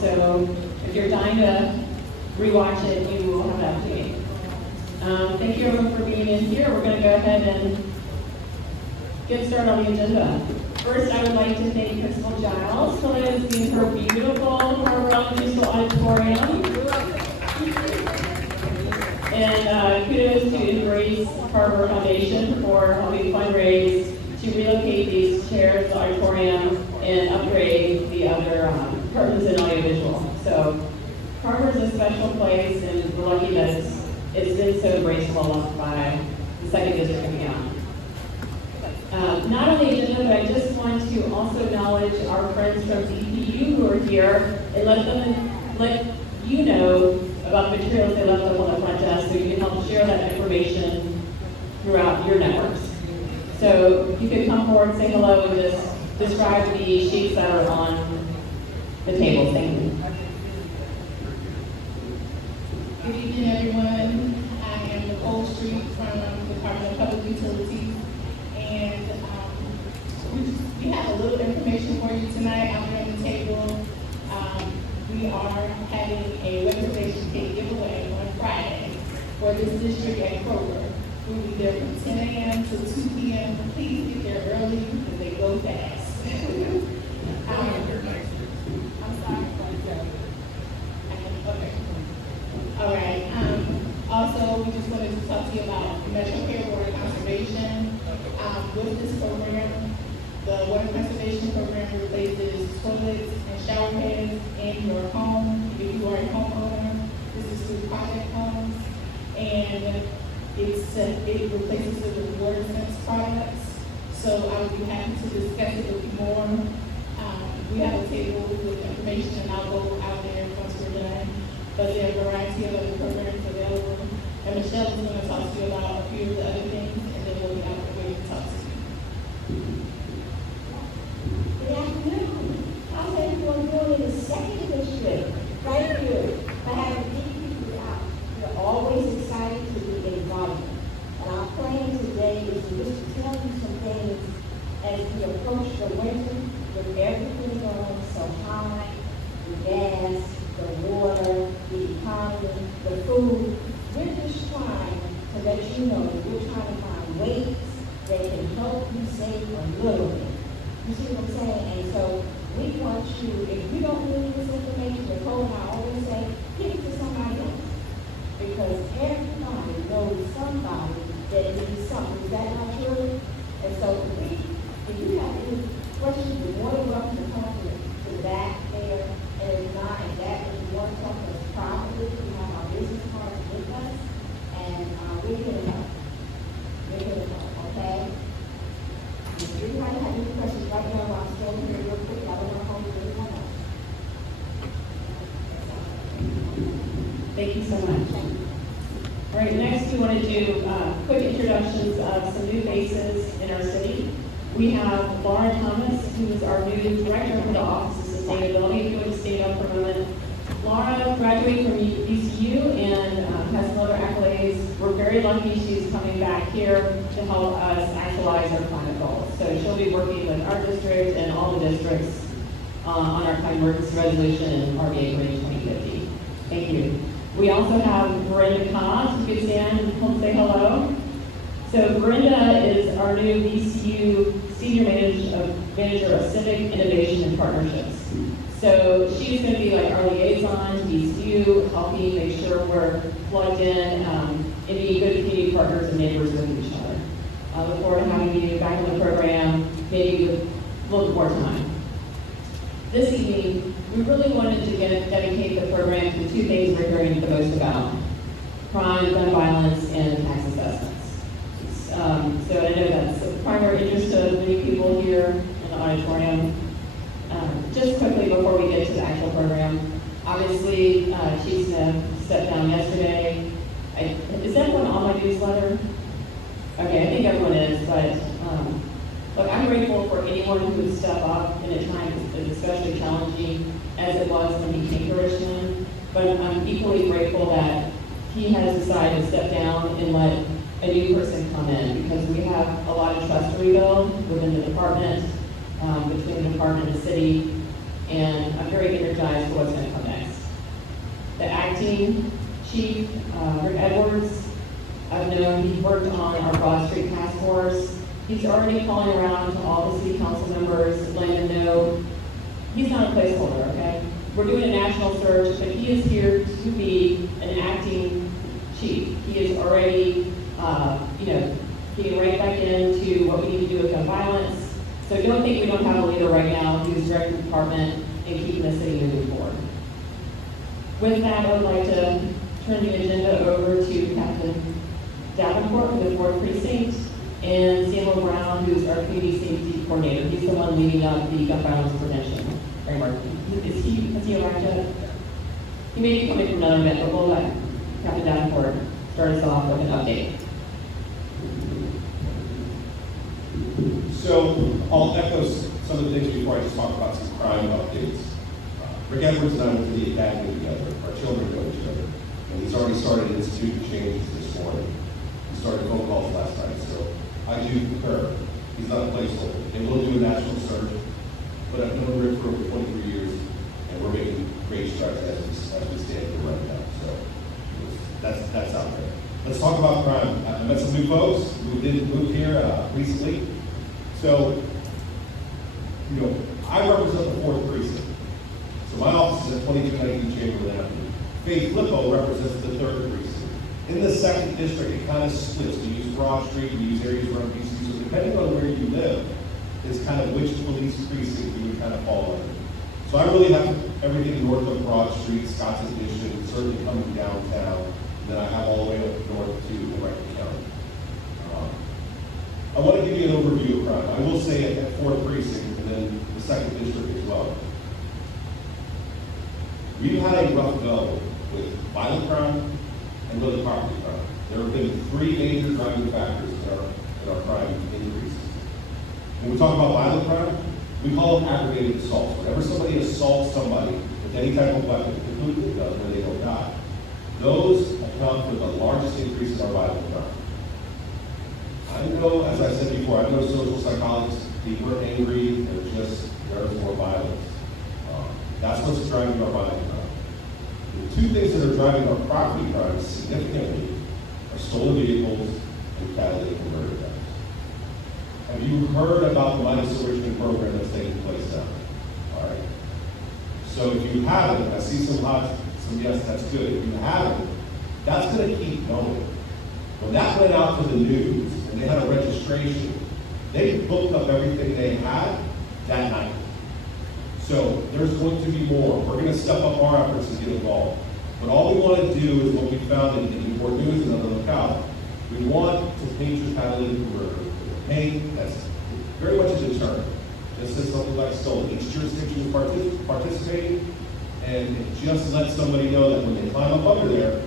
So if you're dying to rewatch it, you will have that opportunity. Thank you everyone for being in here. We're going to go ahead and get started on the agenda. First, I would like to thank Principal Giles for letting us use her beautiful Harbor Elementary School auditorium. And kudos to Embrace Harbor Foundation for helping fundraise to relocate these chairs, the auditorium, and upgrade the other curtains and audiovisual. So Harbor is a special place, and we're lucky that it's been so graceful loved by the second district and beyond. Not on the agenda, but I just want to also acknowledge our friends from DPU who are here and let you know about the materials they left up on the front desk so you can help share that information throughout your networks. So you can come forward, say hello, and just describe the sheets that are on the table. Thank you. Good evening, everyone. I am Nicole Street from the Department of Public Utilities, and we have a little information for you tonight out there on the table. We are having a weatherization cake giveaway on Friday for this district at Kroger. We will be there from 10 a.m. to 2 p.m. Please get there early because they go fast. I'm sorry. Okay. All right. Also, we just wanted to talk to you about Metro Care Water Conservation. With this program, the water conservation program replaces toilets and shower heads in your home. If you are a homeowner, this is through Project Homes, and it replaces it with WaterSense products. So I would be happy to discuss it with you more. We have a table with information, and I'll go out there once we're done. But there are a variety of other programs available. And Michelle is going to talk to you about a few of the other things, and then we'll be out the way to talk to you. Good afternoon. How's everyone doing in the second district? Thank you for having people out. We're always excited to be invited. And our plan today is to just tell you some things as we approach the winter with everything going so high, the gas, the water, the economy, the food. We're just trying to let you know that we're trying to find ways that can help you save a little bit. You see what I'm saying? And so we want you, if you don't need this information, Nicole and I always say, give it to somebody else. Because everybody knows somebody that needs something. Is that not true? And so if you have any questions, you're more than welcome to come to the back there. And if not, and that if you want to talk to us privately, we have our business cards with us. And we're here to help. We're here to help, okay? If you might have any questions right now while I'm still here real quick, I don't want to hold you anyone else. Thank you so much. All right, next we want to do quick introductions of some new faces in our city. We have Laura Thomas, who is our new director for the Office of Sustainability. If you would stay up for a moment. Laura graduated from UCU and has some other accolades. We're very lucky she's coming back here to help us actualize our climate goals. So she'll be working with our district and all the districts on our climate emergency resolution and RBA Green 2050. Thank you. We also have Brenda Cobb. You can stand and say hello. So Brenda is our new VCU Senior Manager of Civic Innovation and Partnerships. So she's going to be like our liaison to VCU, helping make sure we're plugged in and be good community partners and neighbors with each other. I look forward to having you back in the program, maybe with a little bit more time. This evening, we really wanted to dedicate the program to two things we're hearing the most about: crime, gun violence, and tax assessments. So I know that's of primary interest to many people here in the auditorium. Just quickly before we get to the actual program, obviously Chief Smith stepped down yesterday. Is everyone on my newsletter? Okay, I think everyone is, but look, I'm grateful for anyone who would step up in a time that's especially challenging as it was when he came to Richmond. But I'm equally grateful that he has decided to step down and let a new person come in, because we have a lot of trust to rebuild within the department, between the department and the city. and I'm very energized for what's going to come next. The acting chief, Rick Edwards, I've known, he worked on our Broad Street Task Force. He's already calling around to all the city council members, letting them know he's not a placeholder, okay? We're doing a national search, but he is here to be an acting chief. He is already, getting right back into what we need to do with gun violence. So don't think we don't have a leader right now who's directing the department and keeping the city moving forward. With that, I would like to turn the agenda over to Captain Davenport with the 4th Precinct and Samuel Brown, who's our community safety coordinator. He's the one leading up the gun violence prevention framework. Has he arrived yet? He may be coming from another event, but we'll let Captain Davenport start us off with an update. So I'll echo some of the things before I just talk about some crime updates. Rick Edwards and I went to the academy together. Our children know each other. And he's already started instituting changes this morning. He started phone calls last night, so I do concur. He's not a placeholder. And we'll do a national search, but I've known Rick for over 23 years, and we're making great strides as we stand here right now. So that's out there. Let's talk about crime. I met some new folks who didn't move here recently. So, I represent the 4th Precinct. So my office is at 2219 Chamberlain Avenue. Faith Lippo represents the 3rd Precinct. In the 2nd District, it kind of splits. We use Broad Street, we use areas around DC. So depending on where you live, is kind of which police precinct you would kind of fall under. So I really have everything north of Broad Street, Scott's Addition, certainly coming downtown. And then I have all the way up north to Rankin County. I want to give you an overview of crime. I will say at 4th Precinct and then the 2nd District as well. We've had a rough go with violent crime and really property crime. There have been 3 major driving factors in our crime increases. When we talk about violent crime, we call them aggravated assaults. Whenever somebody assaults somebody with any type of weapon, including a gun, where they don't die, those account for the largest increase in our violent crime. I know, as I said before, I know social psychologists, people are angry, there's more violence. That's what's driving our violent crime. The 2 things that are driving our property crime significantly are stolen vehicles and catalytic converter deaths. Have you heard about the Midas Enrichment program that's taking place now? All right. So if you haven't, I see some yes, that's good. If you haven't, that's going to keep going. When that went out to the news and they had a registration, they booked up everything they had that night. So there's going to be more. We're going to step up our efforts to get involved. But all we want to do is what we found in Newport News and on the lookout. We want to paint your catalytic converter with paint that's very much a deterrent. Just as something like stolen. Each jurisdiction is participating, and it just lets somebody know that when they climb up under there,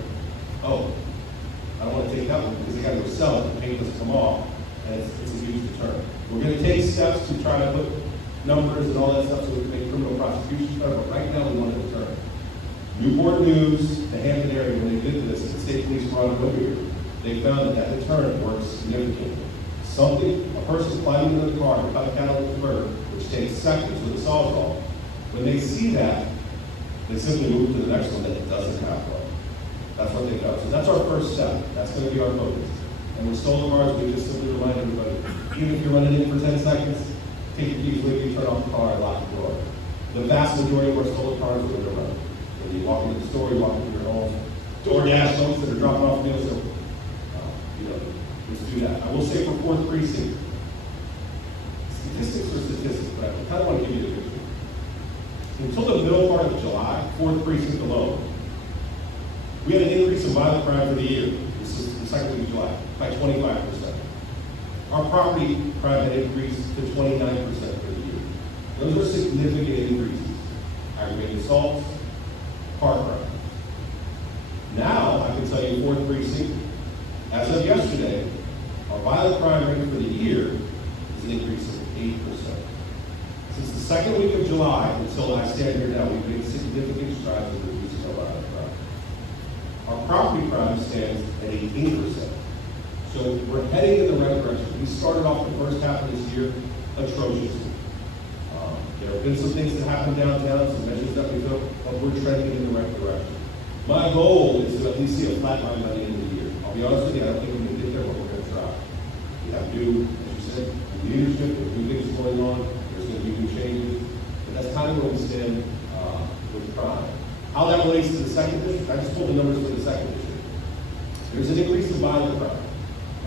oh, I don't want to take that one because they got to go sell it. The paint doesn't come off, and it's a huge deterrent. We're going to take steps to try to put numbers and all that stuff so we can make criminal prosecution better, but right now we want to deter. Newport News, the Hampton area, when they did this, the state police brought it over here, they found that deterrent works significantly. A person climbing into the car to cut a catalytic converter, which takes seconds with a sawzall, when they see that, they simply move to the next one that doesn't have one. That's what they've done. So that's our first step. That's going to be our focus. And with stolen cars, we just simply remind everybody, even if you're running in for 10 seconds, take your keys with you, turn off the car, and lock the door. The vast majority of our stolen cars are going to run. When you walk into the store, you walk into your home, DoorDash folks that are dropping off meals, so, let's do that. I will say for 4th Precinct, statistics are statistics, but I kind of want to give you the picture. Until the middle part of July, 4th Precinct alone, we had an increase in violent crime for the year. This is the 2nd week of July, by 25%. Our property crime had increased to 29% for the year. Those are significant increases. Aggravated assaults, car crime. Now, I can tell you 4th Precinct, as of yesterday, our violent crime rate for the year is an increase of 8%. Since the 2nd week of July until I stand here now, we've made significant strides in reducing our violent crime. Our property crime stands at 18%. So we're heading in the right direction. We started off the first half of this year atrociously. There been some things that happened downtown, some measures that we took, but we're trending in the right direction. My goal is to at least see a flat line by the end of the year. I'll be honest with you, I don't think we're going to get there, but we're going to try. We have new, as you said, leadership, there's new things going on, there's going to be new changes, and that's kind of where we stand with crime. How that relates to the second district, I just pulled the numbers for the second district. There's an increase in violent crime.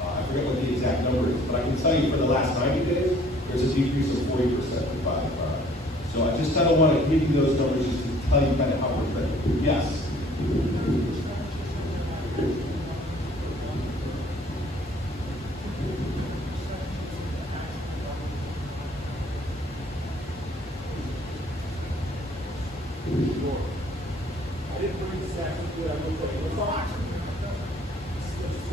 I forget what the exact number is, but I can tell you for the last 90 days, there's a decrease of 40% in violent crime. So I just kind of want to give you those numbers just to tell you kind of how we're trending. Yes? I didn't bring the stats up good, I will tell you. Let's all action.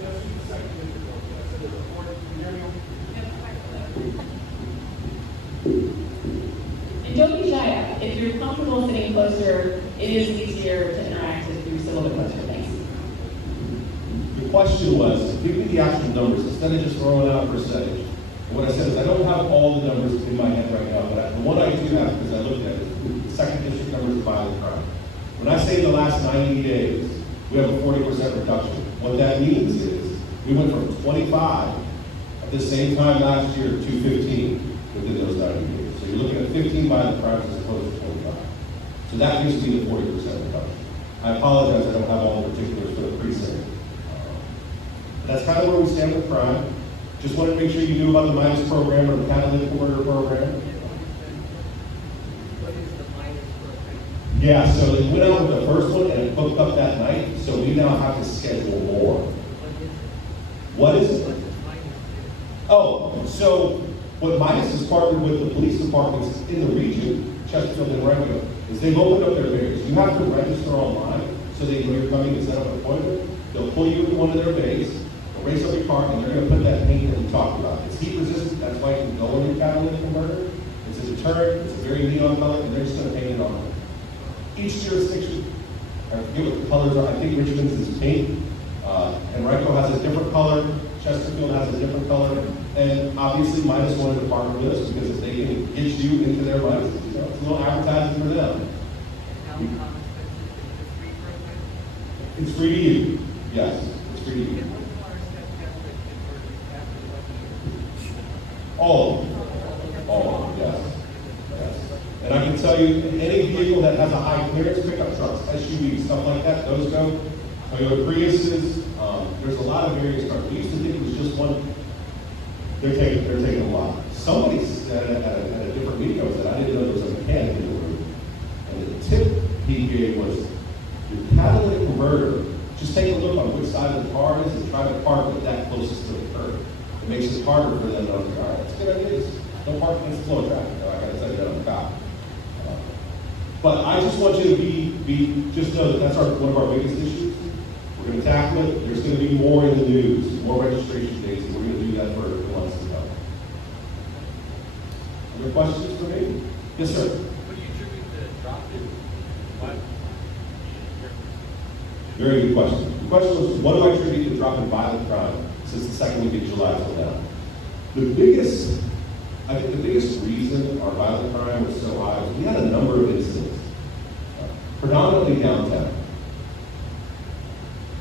Let's see the second district. I said there's a 40, can you hear me? And don't be shy. If you're comfortable sitting closer, it is easier to interact if you're still a little closer. Thanks. The question was, give me the actual numbers instead of just throwing out a percentage. And what I said is I don't have all the numbers in my head right now, but the one I do have, because I looked at it, is the second district numbers of violent crime. When I say in the last 90 days, we have a 40% reduction. What that means is we went from 25 at the same time last year to 15 within those 90 days. So you're looking at 15 violent crimes as opposed to 25. So that gives me the 40% reduction. I apologize, I don't have all the particulars for the precinct. But that's kind of where we stand with crime. Just wanted to make sure you knew about the MINUS program or the catalytic converter program. What is the MINUS program? Yeah, so it went out with the first one and it booked up that night, so we now have to schedule more. What is it? What is it? What does MINUS do? Oh, so what MINUS has partnered with the police departments in the region, Chesterfield and Renville, is they've opened up their bays. You have to register online so they know you're coming and set up an appointment. They'll pull you into one of their bays, they'll raise up your car, and they're going to put that paint that we talked about. It's heat resistant, that's why it can go in your catalytic converter. It's a deterrent, it's a very neon color, and they're just going to paint it on. Each jurisdiction, I forget what the colors are, I think Richmond's is pink, Henrico has a different color, Chesterfield has a different color, and obviously MINUS wanted to partner with us because if they can get you into their MINUS, you know, it's a little advertising for them. And how expensive is the free program? It's free to you, yes, it's free to you. And what's our step catalytic converters after 1 year? All of them, all of them, yes, yes. And I can tell you, any vehicle that has a high clearance, pickup trucks, SUVs, stuff like that, those go. Toyota Priuses, there's a lot of various cars. We used to think it was just one. They're taking a lot. Somebody said at a different meeting, I said, I didn't know there was a mechanic in the room. And the tip he gave was, your catalytic converter, just take a look on which side of the car it is and try to park it that closest to the curb. It makes it harder for them to understand. All right, that's a good idea. Don't park against the flow of traffic. I gotta tell you that on the top. But I just want you to just know that that's one of our biggest issues. We're going to tackle it. There's going to be more in the news, more registration dates, and we're going to do that for months to come. Other questions for me? Yes, sir. What do you attribute the drop in what? Very good question. The question was, what do I attribute the drop in violent crime since the second week of July till now? I think the biggest reason our violent crime was so high was we had a number of incidents, predominantly downtown.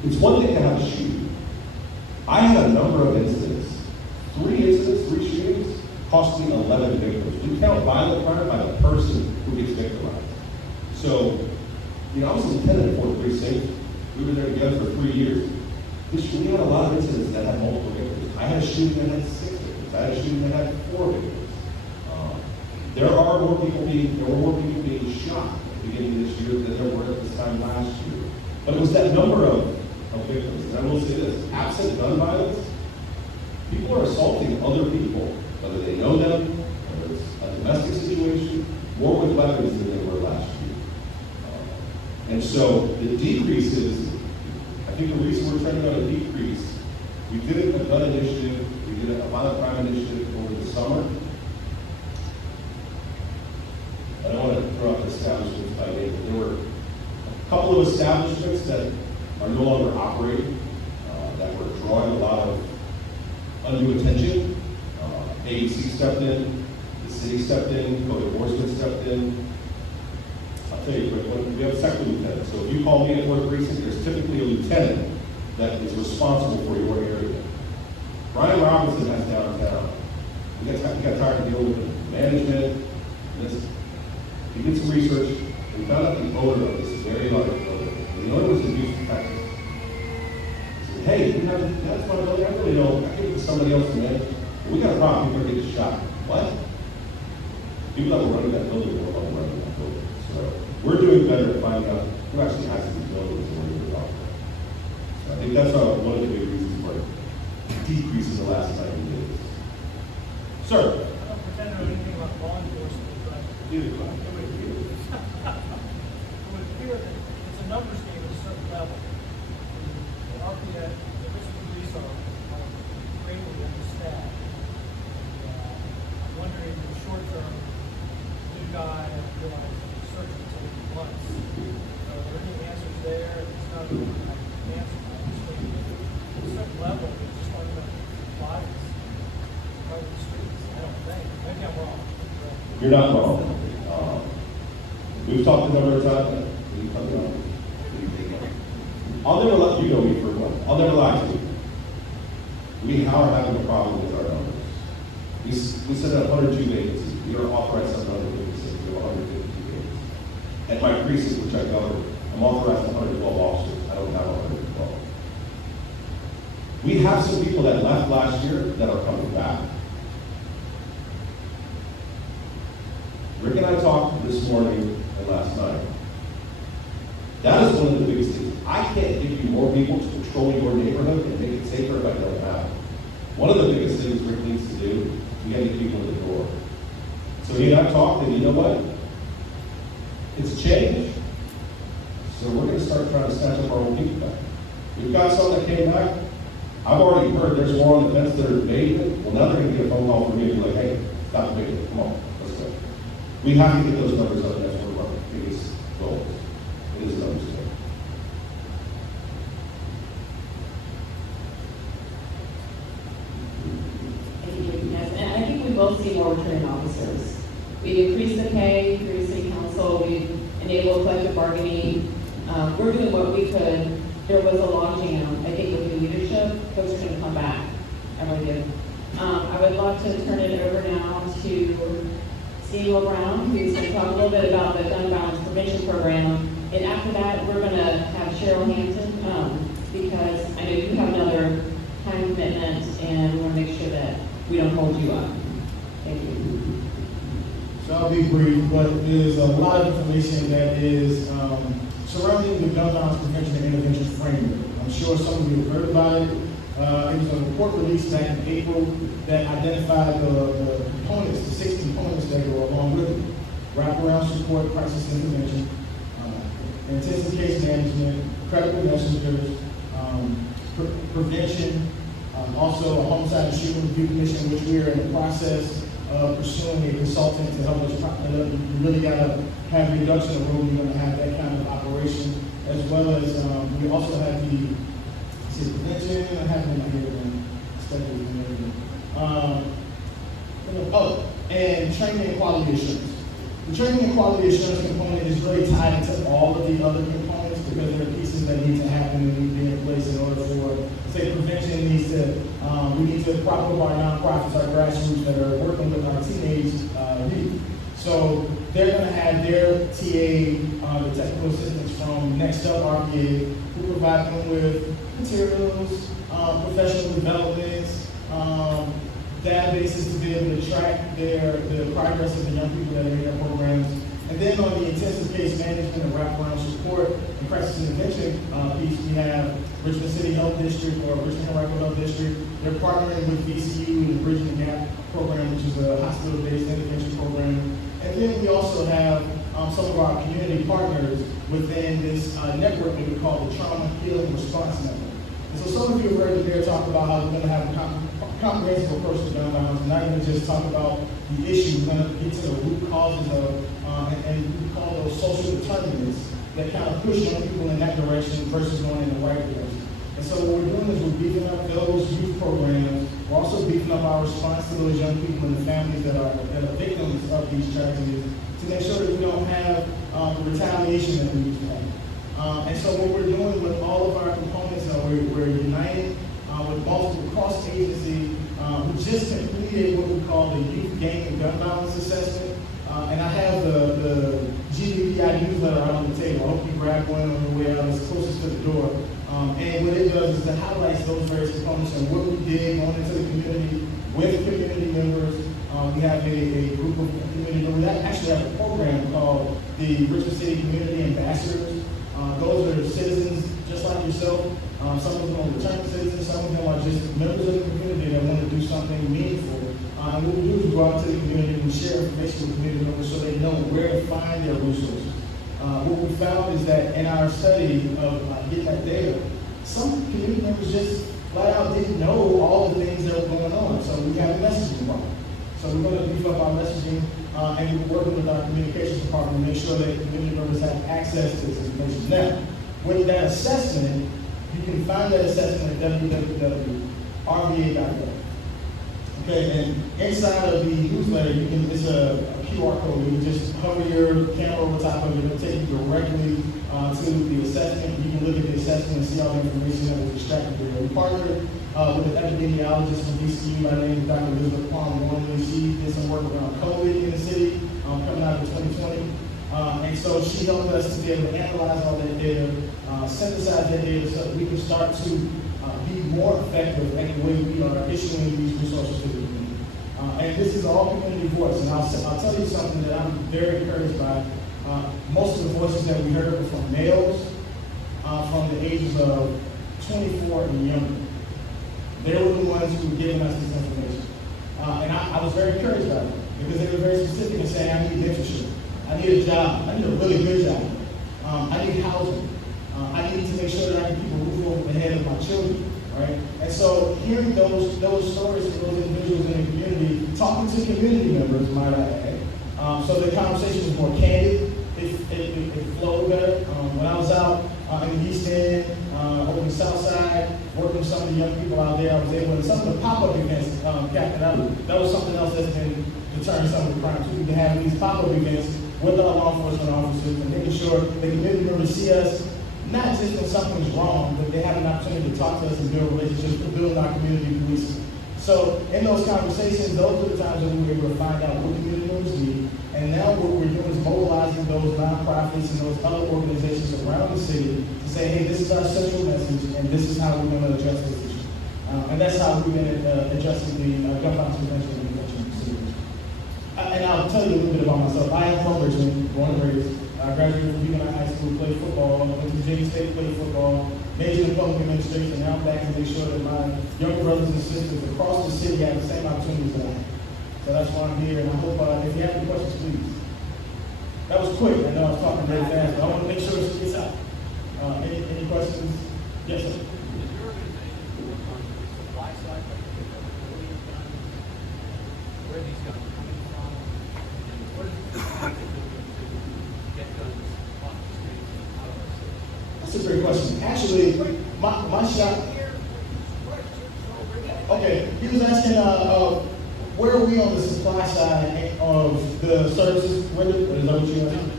It's one thing to have a shooting. I had a number of incidents. 3 shootings, cost me 11 victims. We count violent crime by the person who gets victimized. So, I was a lieutenant at Fort Precinct. We were there together for 3 years. We had a lot of incidents that had multiple victims. I had a shooting that had 6 victims. I had a shooting that had 4 victims. There were more people being shot at the beginning of this year than there were at this time last year. But it was that number of victims. And I will say this, absent gun violence, people are assaulting other people, whether they know them, whether it's a domestic situation, more with weapons than they were last year. And so the decrease is, I think the reason we're trending on a decrease, we did a gun initiative, we did a violent crime initiative over the summer. I don't want to throw out the establishments by name, but there were a couple of establishments that are no longer operating, that were drawing a lot of undue attention. ABC stepped in, the city stepped in, code enforcement stepped in. I'll tell you, when we have a second lieutenant, so if you call me at Fourth Precinct, there's typically a lieutenant that is responsible for your area. Brian Robinson has downtown. He got tired of dealing with the management. He did some research and found out the owner of this very large building. And the owner was in Houston, Texas. He said, hey, that's my building. I really don't. I give it to somebody else to manage. We got a problem. People are getting shot. What? People that were running that building were not running that building. So we're doing better at finding out who actually has these buildings and where they're talking about. So I think that's one of the big reasons for decrease in the last 90 days. Sir? I don't pretend to know anything about law enforcement, but it would appear that it's a numbers game at a certain level. The RPS, the Richmond police are greatly understaffed. I'm wondering in the short term, new guy, I realize search will take months. Are there any answers there? It's not an answer. At a certain level, it's just talking about bodies. The streets, I don't think. Maybe I'm wrong. You're not wrong. We've talked a number of times. I'll never let you know me for one. I'll never lie to you. We are having a problem with our numbers. We said at 102 vacancies. We are authorized at 156. We have 152 vacancies. At my precinct, which I govern, I'm authorized 112 officers. I don't have 112. We have some people that left last year that are coming back. Rick and I talked this morning and last night. That is one of the biggest things. I can't give you more people to patrol your neighborhood and make it safer if I don't have it. One of the biggest things Rick needs to do, we got to get people in the door. So he and I talked, and you know what? It's changed. So we're going to start trying to snatch up our own people back. We've got some that came back. I've already heard there's more on the fence that are debating. Well, now they're going to get a phone call from me and be like, hey, stop debating. Come on, let's go. We have to get those numbers up. That's one of our biggest goals. It is numbers. And I think we both see more returning officers. We increased the pay through city council, we enabled collective bargaining. We're doing what we could. There was a logjam. I think with new leadership, folks are going to come back. I really do. I would love to turn it over now to Steve Brown, who's going to talk a little bit about the gun violence prevention program. And after that, we're going to have Cheryl Hampton come because I know you have another time commitment and we want to make sure that we don't hold you up. Thank you. So I'll be brief, but there's a lot of information that is surrounding the gun violence prevention and intervention framework. I'm sure some of you have heard about it. It was a report released back in April that identified the components, the 6 components that go along with it. Wraparound support, crisis intervention, intensive case management, credible messengers, prevention, also a homicide and shooting review commission, which we are in the process of pursuing a consultant to help us. We really got to have reduction of room. We're going to have that kind of operation, as well as we also have the prevention. I have it in here and studies and everything. And training and quality assurance. The training and quality assurance component is really tied into all of the other components because there are pieces that need to happen and need to be in place in order for, say, prevention needs to, we need to prop up our nonprofits, our grassroots that are working with our teenage youth. So they're going to have their TA, the technical assistants from Next Up RPA, who provide them with materials, professional developments, databases to be able to track the progress of the young people that are in their programs. And then on the intensive case management and wraparound support and crisis intervention piece, we have Richmond City Health District or Richmond Henrico Health District. They're partnering with VCU and the Bridging the Gap program, which is a hospital-based intervention program. And then we also have some of our community partners within this network that we call the Trauma Healing Response Network. And so some of you have heard the mayor talk about how we're going to have a comprehensive approach to gun violence. We're not going to just talk about the issue. We're going to get to the root causes of, and we call those social determinants that kind of push young people in that direction versus going in the right direction. And so what we're doing is we're beefing up those youth programs. We're also beefing up our response to those young people and the families that are victims of these tragedies to make sure that we don't have the retaliation that we used to have. And so what we're doing with all of our components, we're united with multiple cross-agency who just completed what we call the Youth Gang and Gun Violence Assessment. And I have the GBPI newsletter out on the table. I hope you grab one on your way out. It's closest to the door. And what it does is it highlights those various components and what we did going into the community with community members. We have a group of community members. We actually have a program called the Richmond City Community Ambassadors. Those are citizens just like yourself. Some of them are returning citizens, some of them are just members of the community that want to do something meaningful. And what we do is go out to the community and share information with community members so they know where to find their resources. What we found is that in our study of getting that data, some community members just flat out didn't know all the things that were going on. So we have a messaging problem. So we're going to beef up our messaging and we're working with our communications department to make sure that community members have access to this information. Now, with that assessment, you can find that assessment at www.rva.gov. Okay, and inside of the newsletter, it's a QR code. You can just hover your camera over top of it. It'll take you directly to the assessment. You can look at the assessment and see all the information that was extracted there. We partnered with an epidemiologist from VCU by the name of Dr. Elizabeth Palmer. She did some work around COVID in the city coming out of 2020. And so she helped us to be able to analyze all that data, synthesize that data so that we can start to be more effective at the way we are issuing these resources to the community. And this is all community voice. And I'll tell you something that I'm very encouraged by. Most of the voices that we heard were from males from the ages of 24 and younger. They were the ones who were giving us this information. And I was very encouraged by it because they were very specific in saying, I need mentorship. I need a job. I need a really good job. I need housing. I need to make sure that I can keep a roof over the head of my children, right? And so hearing those stories from those individuals in the community, talking to community members, might I add, so the conversation was more candid. It flowed better. When I was out in the East End, over the South Side, working with some of the young people out there, I was able to, some of the pop-up events, Captain, that was something else that's been deterring some of the crimes. We've been having these pop-up events with our law enforcement officers and making sure the community members see us, not just when something's wrong, but they have an opportunity to talk to us and build relationships, to build our community policing. So in those conversations, those are the times that we were able to find out what community members need. And now what we're doing is mobilizing those nonprofits and those other organizations around the city to say, hey, this is our central message and this is how we're going to address this issue. And that's how we've been addressing the gun violence prevention and prevention of the city. And I'll tell you a little bit about myself. I am from Richmond, born and raised. I graduated from Beacon High School, played football, went to Virginia State, played football, majored in public administration, now I'm back to make sure that my younger brothers and sisters across the city have the same opportunities that I have. So that's why I'm here, and I hope if you have any questions, please. That was quick. I know I was talking very fast, but I want to make sure it gets out. Any questions? Yes, sir. Is your organization work on the supply side, like the ability of guns, where these guns are coming from, and what is the doing to get guns off the streets and out of our city? That's a great question. Actually, my shop. Okay, he was asking, where are we on the supply side of the services? Is that what you're asking?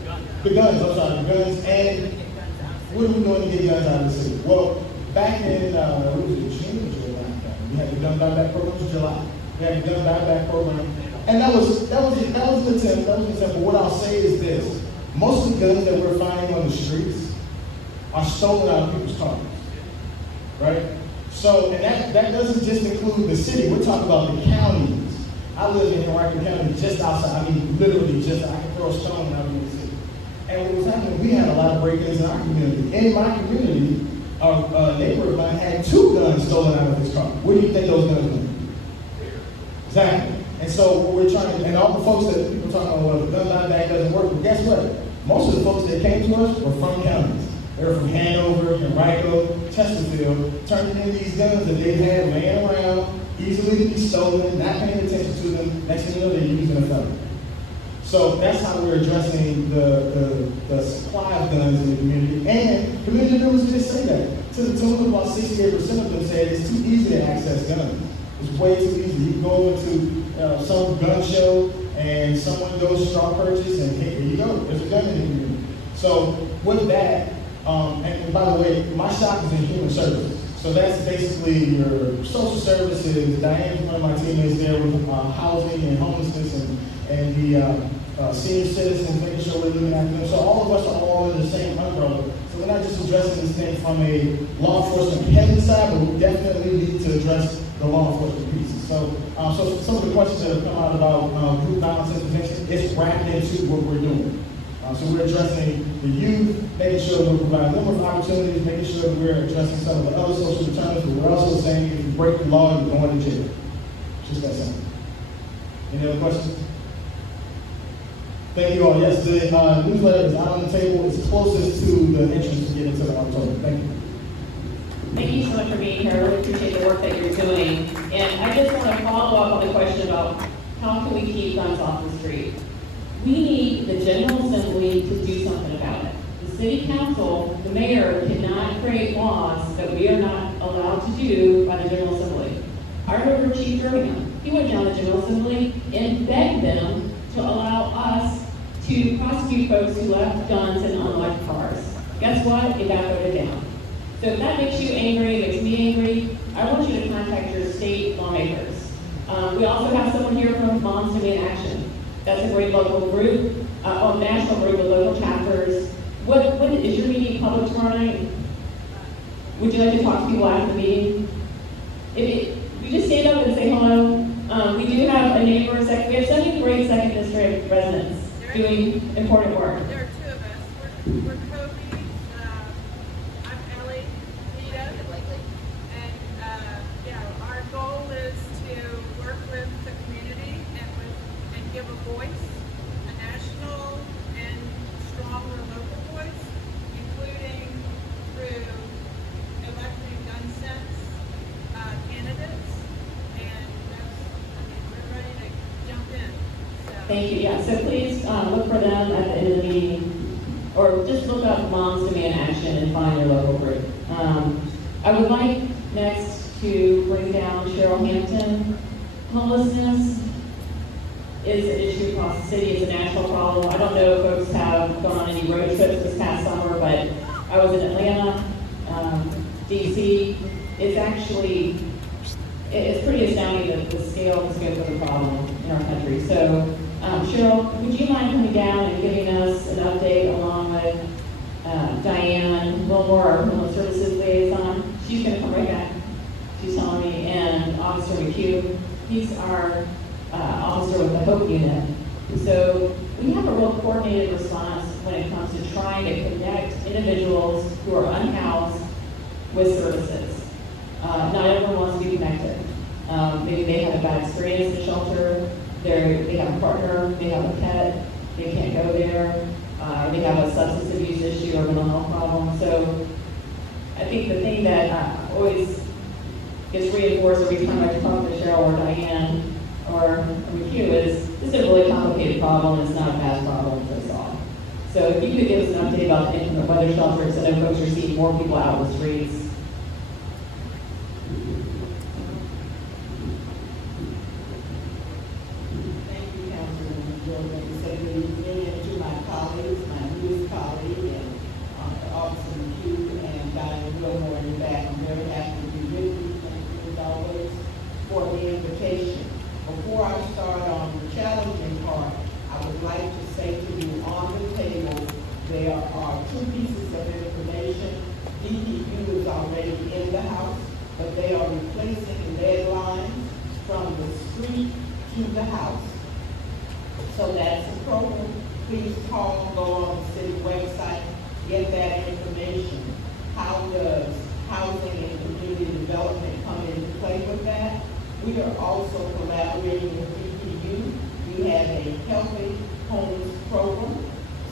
The guns, I'm sorry, the guns, and what are we doing to get guns out of the city? Well, back in, June, July, we had the gun buyback program, it was July. We had the gun buyback program, and that was an attempt, but what I'll say is this. Most of the guns that we're finding on the streets are stolen out of people's cars, right? So, and that doesn't just include the city, we're talking about the counties. I live in Henrico County, just outside, literally just, I can throw a stone out in the city. And what was happening, we had a lot of break-ins in our community. In my community, a neighbor of mine had 2 guns stolen out of his car. Where do you think those guns went? Exactly. And so what we're trying to, and all the folks that people talking about, well, the gun buyback doesn't work, but guess what? Most of the folks that came to us were from counties. They were from Hanover, Henrico, Chesterfield, turning in these guns that they had laying around, easily to be stolen, not paying attention to them. Next thing you know, they're using a felony. So that's how we're addressing the supply of guns in the community. And community members did say that. To the tune of about 68% of them said it's too easy to access guns. It's way too easy. You can go into some gun show and someone goes straw purchase and hey, here you go. There's a gun in the community. So with that, and by the way, my shop is in human services. So that's basically your social services. Diane, one of my teammates there with housing and homelessness and the senior citizens, making sure we're looking after them. So all of us are all in the same umbrella. So we're not just addressing this thing from a law enforcement heavy side, but we definitely need to address the law enforcement pieces. So, so some of the questions that have come out about group violence intervention, it's wrapped into what we're doing. So we're addressing the youth, making sure we're providing them with opportunities, making sure that we're addressing some of the other social determinants, but we're also saying if you break the law, you're going to jail. Just that simple. Any other questions? Thank you all. Yes, the newsletter is out on the table. It's closest to the entrance to get into the auditorium. Thank you. Thank you so much for being here. I really appreciate the work that you're doing. And I just want to follow up on the question about how can we keep guns off the street? We need the General Assembly to do something about it. The City Council, the mayor, cannot create laws that we are not allowed to do by the General Assembly. I remember Chief Birmingham. He went down to the General Assembly and begged them to allow us to prosecute folks who left guns in unlocked cars. Guess what? It got voted down. So if that makes you angry, makes me angry, I want you to contact your state lawmakers. We also have someone here from Moms to Man Action. That's a great local group, or national group with local chapters. What is your meeting public tomorrow night? Would you like to talk to people after the meeting? If you just stand up and say hello. We do have a neighbor, we have so many great second district residents doing important work. There are two of us. We're Kobe. I'm Ellie. Nita. And yeah, our goal is to work with the community and give a voice, a national and stronger local voice, including through electing gun sense candidates. And we're ready to jump in. So. Thank you. Yeah. So please look for them at the end of the meeting, or just look up Moms Demand Action and find your local group. I would like next to bring down Cheryl Hampton. Homelessness is an issue across the city. It's a national problem. I don't know if folks have gone on any road trips this past summer, but I was in Atlanta, DC. It's actually, it's pretty astounding the scale and scope of the problem in our country. So, Cheryl, would you mind coming down and giving us an update along with Diane Wilmore, our Homeless Services Liaison? She's going to come right back, she's telling me, and Officer McHugh. He's our officer with the Hope Unit. So we have a real coordinated response when it comes to trying to connect individuals who are unhoused with services. Not everyone wants to be connected. Maybe they had a bad experience in shelter, they have a partner, they have a pet, they can't go there, they have a substance abuse issue or mental health problem. So I think the thing that always gets reinforced every time I talk to Cheryl or Diane or McHugh is this is a really complicated problem, it's not a bad problem to solve. So if you could give us an update about the inclement weather shelters, I know folks are seeing more people out in the streets. Thank you, Councilman Jordan. Say good evening to my colleagues, my newest colleague, and Officer McHugh and Diane Wilmore in the back. I'm very happy to be with you. Thank you as always for the invitation. Before I start on the challenging part, I would like to say to you on the table, there are two pieces of information. DPU is already in the house, but they are replacing lead lines from the street to the house. So that's the program. Please call, go on the city website, get that information. How does housing and community development come into play with that? We are also collaborating with DPU. We have a healthy homes program.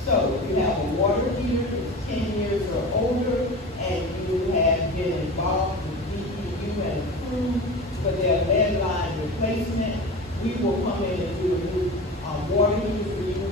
So if you have a water heater that's 10 years or older, and you have been involved with DPU and approved for their lead line replacement, we will come in and do a new water heater for you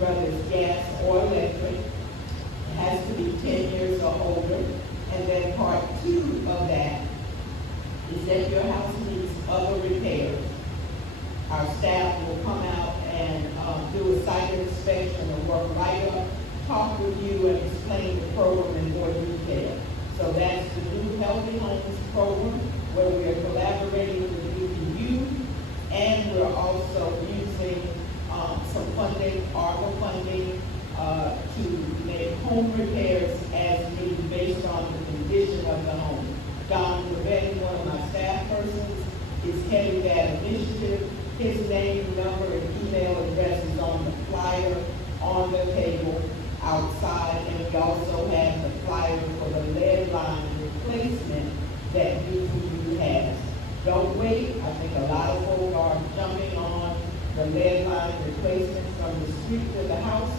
Don Ravetti, one of my staff persons, is heading that initiative. His name, number, and email address is on the flyer on the table outside, and we also have the flyer for the lead line replacement that DPU has. Don't wait, I think a lot of folks are jumping on the lead line replacement from the street to the house.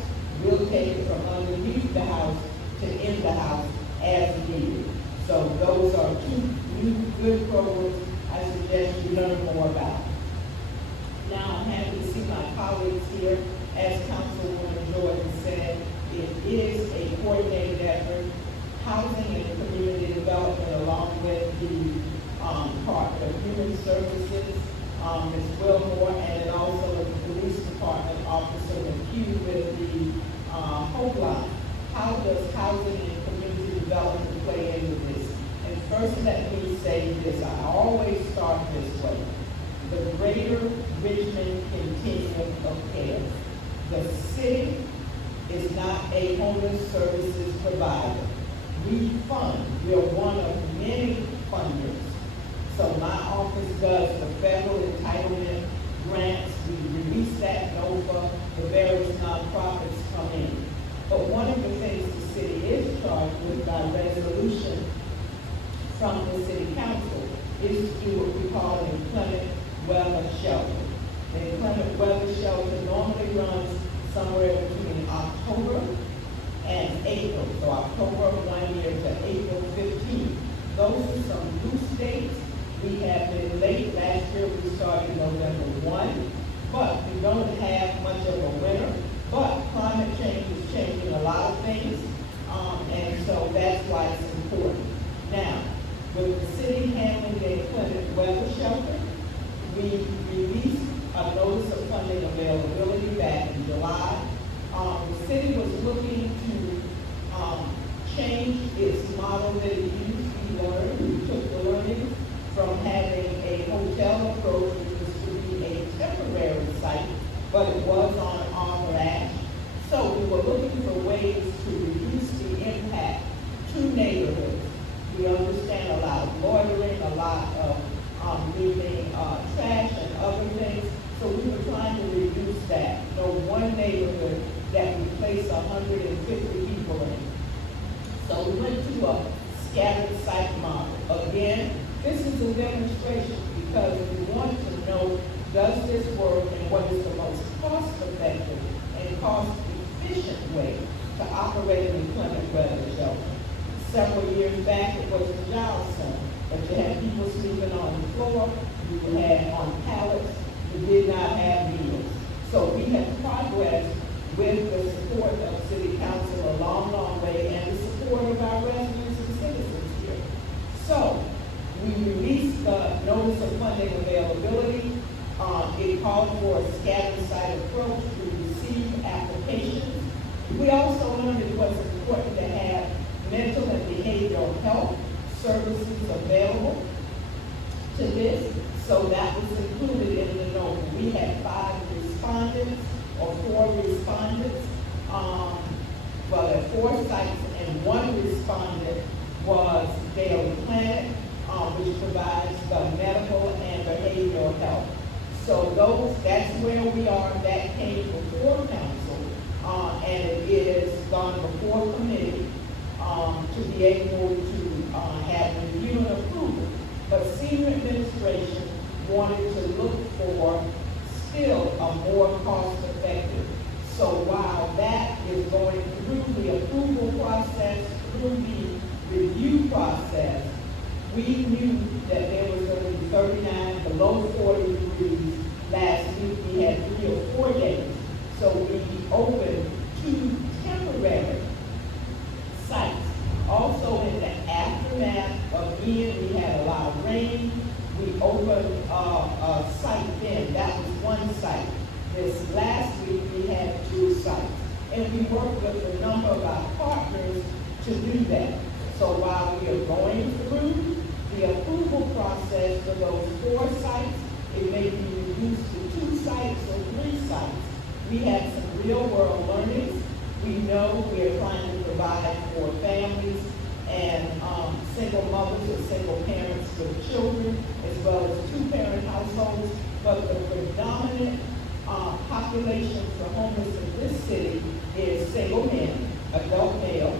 We'll take it from underneath the house to in the house as needed. So those are two new good programs I suggest you learn more about. Now I'm happy to see my colleagues here. As Councilwoman Jordan said, it is a coordinated effort. Housing and Community Development, along with the Department of Human Services, Ms. Wilmore, and then also the Police Department Officer McHugh with the Hope Line. How does housing and community development play into this? And first, let me say this. I always start this way. The Greater Richmond Continuum of Care. The city is not a homeless services provider. We fund. We're one of many funders. So my office does the federal entitlement grants. We release that NOFA. The various nonprofits come in. But one of the things the city is charged with by resolution from the city council is to do what we call an inclement weather shelter. The inclement weather shelter normally runs somewhere between October and April. So October 1 year to April 15. Those are some loose dates. We have been late. Last year we started November 1, but we don't have much of a winter. But climate change is changing a lot of things, and so that's why it's important. Now, with the city handling the inclement weather shelter, we released a notice of funding availability back in July. The city was looking to change its model that it used. We took the learning from having a hotel approach, which was to be a temporary site, but it was on Arthur Ashe. So we were looking for ways to reduce the impact to neighborhoods. We understand a lot of loitering, a lot of leaving trash and other things. So we were trying to reduce that. No one neighborhood that we place 150 people in. So we went to a scattered site model. Again, this is a demonstration because we want to know, does this work and what is the most cost-effective and cost-efficient way to operate an inclement weather shelter. Several years back, it was the Giles Center, but you had people sleeping on the floor, you had on pallets, you did not have meals. So we have progressed with the support of City Council a long, long way, and the support of our residents and citizens here. So we released the notice of funding availability. It called for a scattered site approach to receive applications. We also learned it was important to have mental and behavioral health services available to this. So that was included in the note. We had 5 respondents or 4 respondents. Well, there are 4 sites, and 1 respondent was Daily Planet, which provides the medical and behavioral health. So that's where we are. That came before council, and it is gone before committee to be able to have review and approval. But senior administration wanted to look for still a more cost-effective. So while that is going through the approval process, through the review process, we knew that there was going to be 39 below 40 degrees last week. We had 3 or 4 days. So we opened 2 temporary sites. Also in the aftermath of Ian, we had a lot of rain. We opened a site then. That was 1 site. This last week we had 2 sites. And we worked with a number of our partners to do that. So while we are going through the approval process for those 4 sites, it may be reduced to 2 sites or 3 sites. We had some real world learnings. We know we are trying to provide for families and single mothers or single households, but the predominant population for homeless in this city is single men, adult male.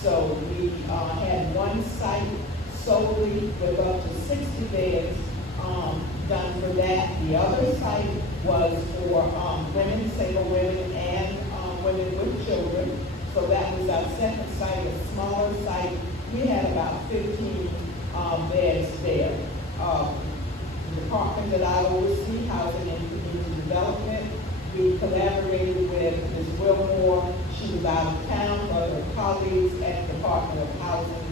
So we had one site solely with up to 60 beds done for that. The other site was for women, single women, and women with children. So that was our second site, a smaller site. We had about 15 beds there. The department that I oversee, Housing and Community Development, we collaborated with Ms. Wilmore. She was out of town, but her colleagues at the Department of Housing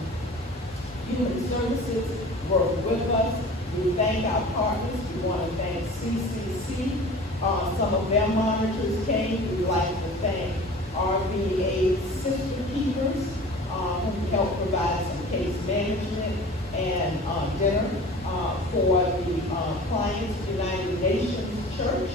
Human Services worked with us. We thank our partners. We want to thank CCC. Some of their monitors came. We'd like to thank RVA Sister Keepers, who helped provide some case management and dinner for the clients. United Nations Church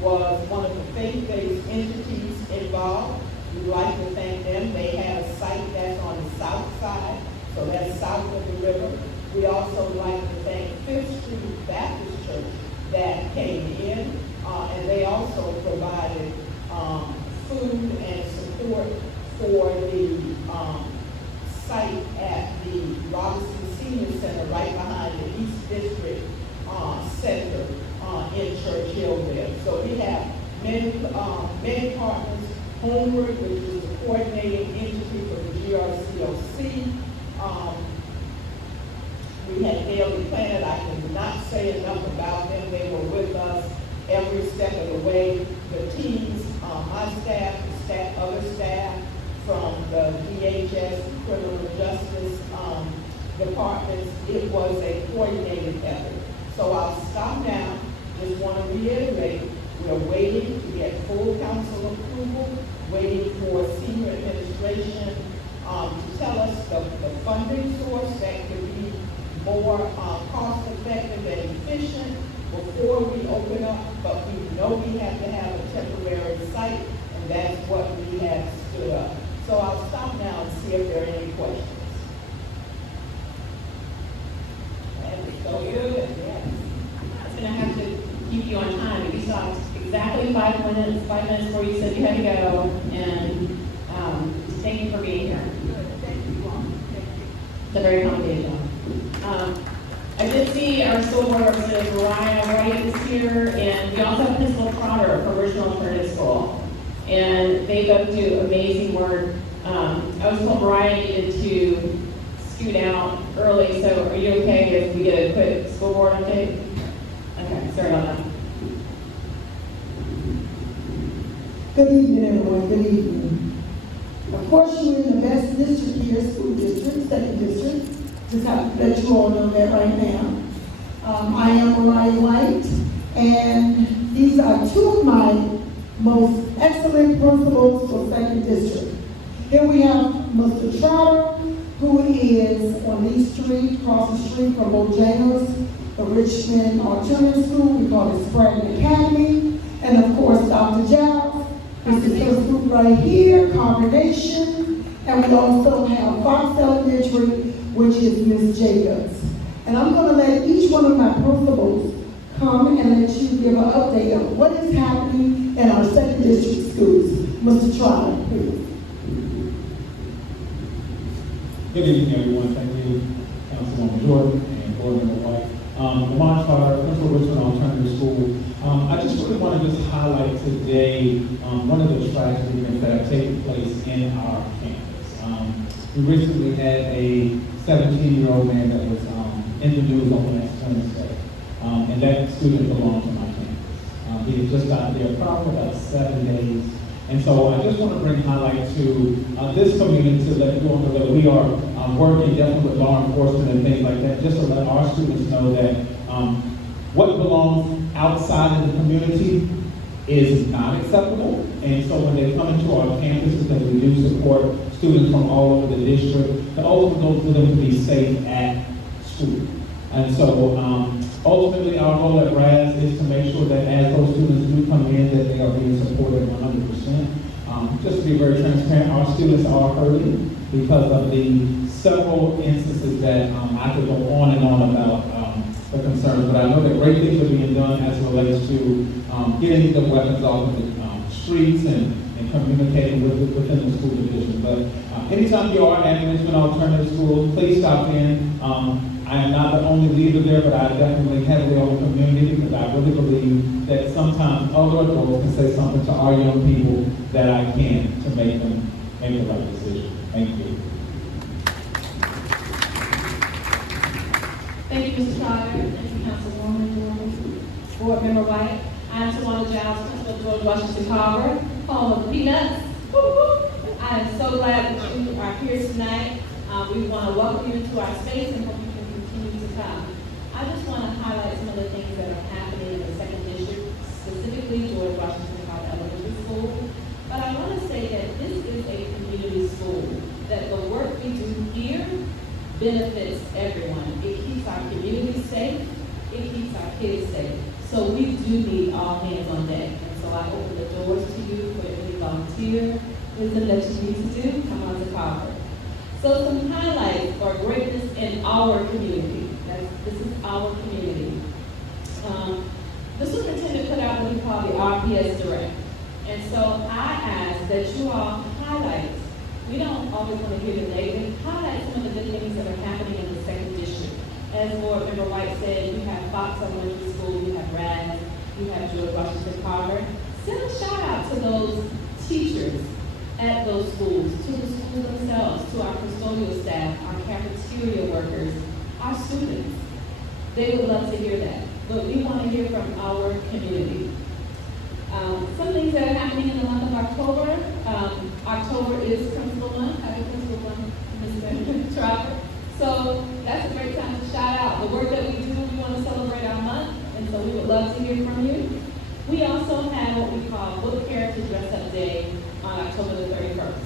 was one of the faith-based entities involved. We'd like to thank them. They have a site that's on the south side, so that's south of the river. We also like to thank Fifth Street Baptist Church that came in, and they also provided food and support for the site at the Robinson Senior Center right behind the East District Center in Churchill there. So we have many partners. Homeward, which is the coordinating entity for the GRCOC. We had Daily Planet. I cannot say enough about them. They were with us every step of the way. The teams, my staff, other staff from the DHS, Criminal Justice departments, it was a coordinated effort. So I'll stop now. Just want to reiterate, we're waiting to get full council approval, waiting for senior administration to tell us the funding source that could be more cost effective and efficient before we open up, but we know we have to have a temporary site, and that's what we have stood up. So I'll stop now and see if there are any questions. And it's so good, yes. I was gonna have to keep you on time. You stopped exactly 5 minutes before you said you had to go, and thank you for being here. Thank you all. Thank you. It's a very accommodating. I did see our school board representative Mariah Wright is here, and we also have Principal Trotter from Original Alternative School. And they both do amazing work. I was told Mariah needed to scoot out early, so are you okay if we get a quick school board update? Okay, sorry about that. Good evening, everyone. Good evening. Of course, you're in the best district here, school district, second district. Just have to let you all know that right now. I am Mariah White, and these are two of my most excellent principals for second district. Here we have Mr. Trotter, who is on Lee Street, across the street from Bojangles, the Richmond Alternative School. We call it Sprague Academy. And of course, Dr. Giles. This is his group right here, Congregation. And we also have Fox Elementary, which is Ms. Jacobs. And I'm going to let each one of my principals come and let you give an update on what is happening in our second district schools. Mr. Trotter, please. Good evening, everyone. Thank you, Councilwoman Jordan and Board Member White. Lamont Trotter, Principal Richmond Alternative School. I just really want to just highlight today one of the tragic events that have taken place in our campus. We recently had a 17-year-old man that was in the news on last Wednesday, and that student belonged to my campus. He had just gotten there probably about 7 days. And so I just want to bring highlight to this community to let you all know that we are working definitely with law enforcement and things like that, just to let our students know that what belongs outside of the community is not acceptable. And so when they come into our campuses, that we do support students from all over the district, the ultimate goal for them to be safe at school. And so ultimately our goal at RAS is to make sure that as those students do come in, that they are being supported 100%. Just to be very transparent, our students are hurting because of the several instances that I could go on and on about the concerns, but I know that great things are being done as it relates to getting the weapons off of the streets and communicating within the school division. But anytime you are at Richmond Alternative School, please stop in. I am not the only leader there, but I definitely heavily on the community because I really believe that sometimes other adults can say something to our young people that I can to make them make the right decision. Thank you. Thank you, Mr. Trotter. Thank you, Councilwoman. Board Member White. I'm Tawana Giles, Principal George Washington Carver, home of the Peanuts. Woo woo. I am so glad that you are here tonight. We want to welcome you into our space and hope you can continue to come. I just want to highlight some of the things that are happening in the second district, specifically George Washington Carver Elementary School. But I want to say that this is a community school, that the work we do here benefits everyone. It keeps our community safe. It keeps our kids safe. So we do need all hands on deck. And so I open the doors to you for any volunteer wisdom that you need to do. Come on to Carver. So some highlights or greatness in our community. This is our community. The superintendent put out what we call the RPS Direct. And so I ask that you all highlight. We don't always want to hear the negative. Highlight some of the good things that are happening in the second district. As Board Member White said, you have Fox Elementary School, you have RAS, you have George Washington Carver. Send a shout out to those teachers at those schools, to the schools themselves, to our custodial staff, our cafeteria workers, our students. They would love to hear that. But we want to hear from our community. Some things that are happening in the month of October. October is Principal Month. Happy Principal Month, Mr. Trotter. So that's a great time to shout out. The work that we do, we want to celebrate our month, and so we would love to hear from you. We also have what we call Book Character Dress Up Day on October the 31st.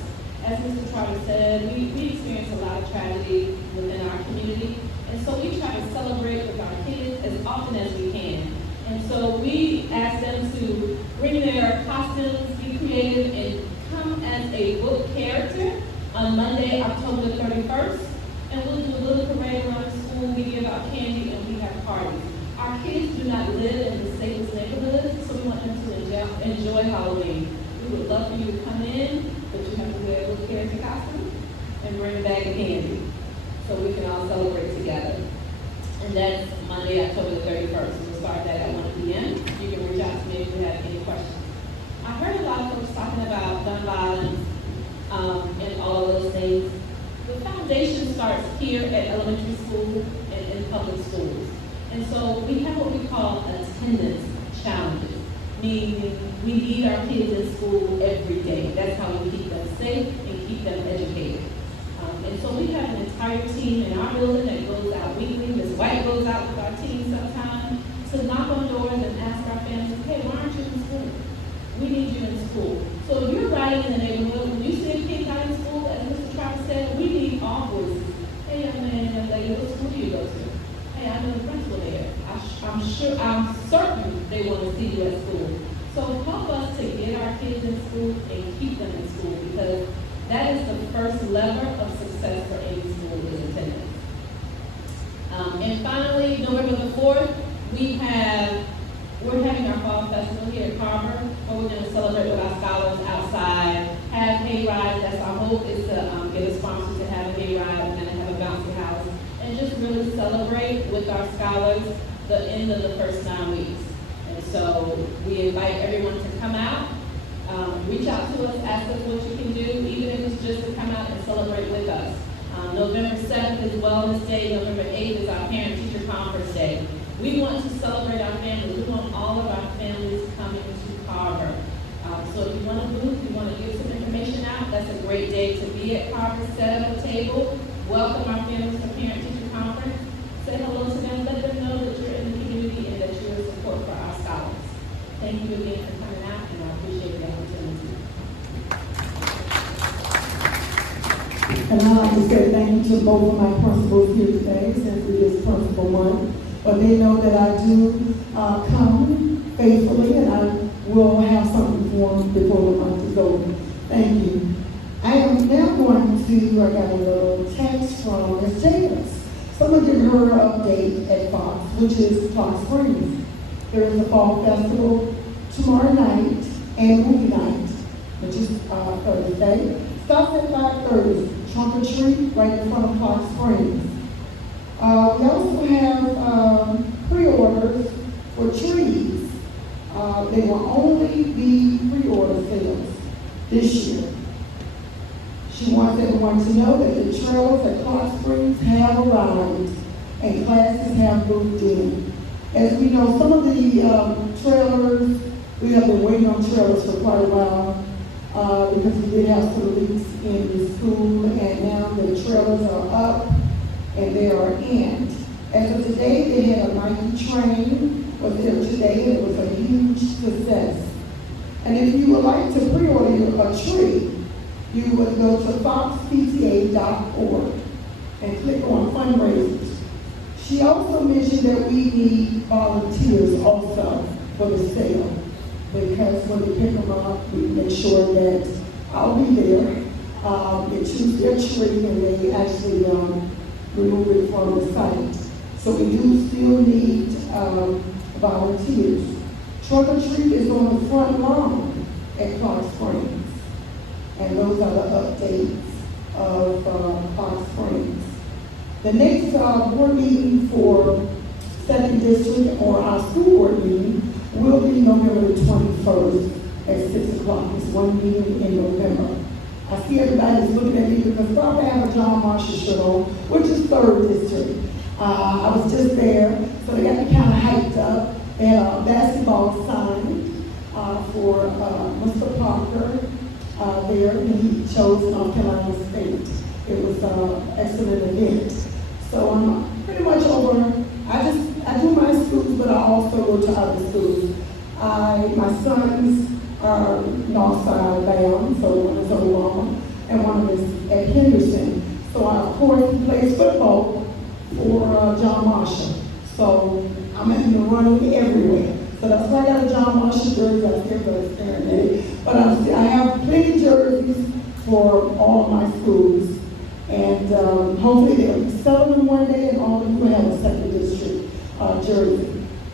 As Mr. Trotter said, we experience a lot of tragedy within our community, and so we try to celebrate with our kids as often as we can. And so we ask them to bring their costumes, be creative, and come as a book character on Monday, October the 31st. And we'll do a little parade around the school, we give out candy, and we have parties. Our kids do not live in the safest neighborhoods, so we want them to enjoy Halloween. We would love for you to come in, but you have to wear a little character costume and bring a bag of candy so we can all celebrate together. And that's Monday, October the 31st. We'll start that at 1 p.m. You can reach out to me if you have any questions. I heard a lot of folks talking about gun violence and all of those things. The foundation starts here at elementary school and in public schools. And so we have what we call attendance challenges, meaning we need our kids in school every day. That's how we keep them safe and keep them educated. And so we have an entire team in our building that goes out weekly. Ms. White goes out with our team sometimes to knock on doors and ask our families, hey, why aren't you in school? We need you in school. So if you're riding in the neighborhood, when you see a kid out in school, as Mr. Travis said, we need all voices. Hey, young man, young lady, what school do you go to? Hey, I know the principal there. I'm certain they want to see you at school. So help us to get our kids in school and keep them in school, because that is the first lever of success for any school is attendance. And finally, November the 4th, we're having our fall festival here at Carver, where we're going to celebrate with our scholars outside, have hay rides. That's our hope, is to get a sponsor to have a hay ride. We're going to have a bouncy house and just really celebrate with our scholars the end of the first 9 weeks. And so we invite everyone to come out. Reach out to us, ask us what you can do, even if it's just to come out and celebrate with us. November 7th is Wellness Day. November 8th is our Parent-Teacher Conference Day. We want to celebrate our families. We want all of our families coming to Carver. So if you want to booth, you want to give some information out, that's a great day to be at Carver. Set up a table, welcome our families to Parent-Teacher Conference, say hello to them, let them know that you're in the community and that you're a support for our scholars. Thank you again for coming out, and I appreciate the opportunity. And I'd like to say thank you to both of my principals here today, since it is Principal Month. But they know that I do come faithfully, and I will have something for them before the month is over. Thank you. I am now going to, I got a little text from Ms. Jacobs. Some of you heard an update at Fox, which is Fox Springs. There is a fall festival tomorrow night and movie night, which is Thursday. Starts at 5:30, trunk or treat right in front of Fox Springs. We also have pre-orders for trees. They will only be pre-order sales this year. She wants everyone to know that the trails at Fox Springs have arrived and classes have moved in. As we know, some of the trailers, we have been waiting on trailers for quite a while because we did have some leaks in the school, and now the trailers are up and they are in. As of today, they had a Nike train was there today, and it was a huge success. And if you would like to pre-order a tree, you would go to foxpta.org and click on fundraisers. She also mentioned that we need volunteers also for the sale, because when we pick them up, we make sure that I'll be there. They choose their tree and they actually remove it from the site. So we do still need volunteers. Trunk or treat is on the front lawn at Fox Springs. And those are the updates of Fox Springs. The next board meeting for second district, or our school board meeting, will be November the 21st at 6 o'clock. It's one meeting in November. I see everybody's looking at me because probably I have a John Marshall shirt on, which is third district. I was just there, so they got me kind of hyped up. They had a basketball sign for Mr. Parker there, and he chose North Carolina State. It was an excellent event. So I'm pretty much over. I do my schools, but I also go to other schools. My sons are Northside bound, so one is Oklahoma and one is at Henderson. So of course he plays football for John Marshall. So I'm in the running everywhere. So that's why I got a John Marshall jersey out there, but it's there. But I have plenty jerseys for all my schools. And hopefully they'll be selling them one day, and all of you will have a second district jersey.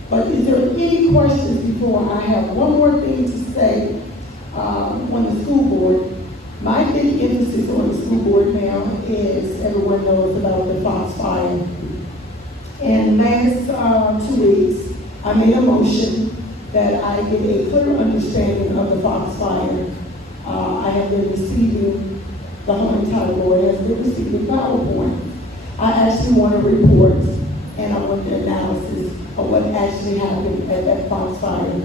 But is there any questions before I have one more thing to say on the school board? My big emphasis on the school board now is, everyone knows about the Fox Fire. And last 2 weeks, I made a motion that I get a clear understanding of the Fox Fire. I have been receiving, the whole entire board has been receiving PowerPoint. I actually want a report, and I want the analysis of what actually happened at that Fox Fire.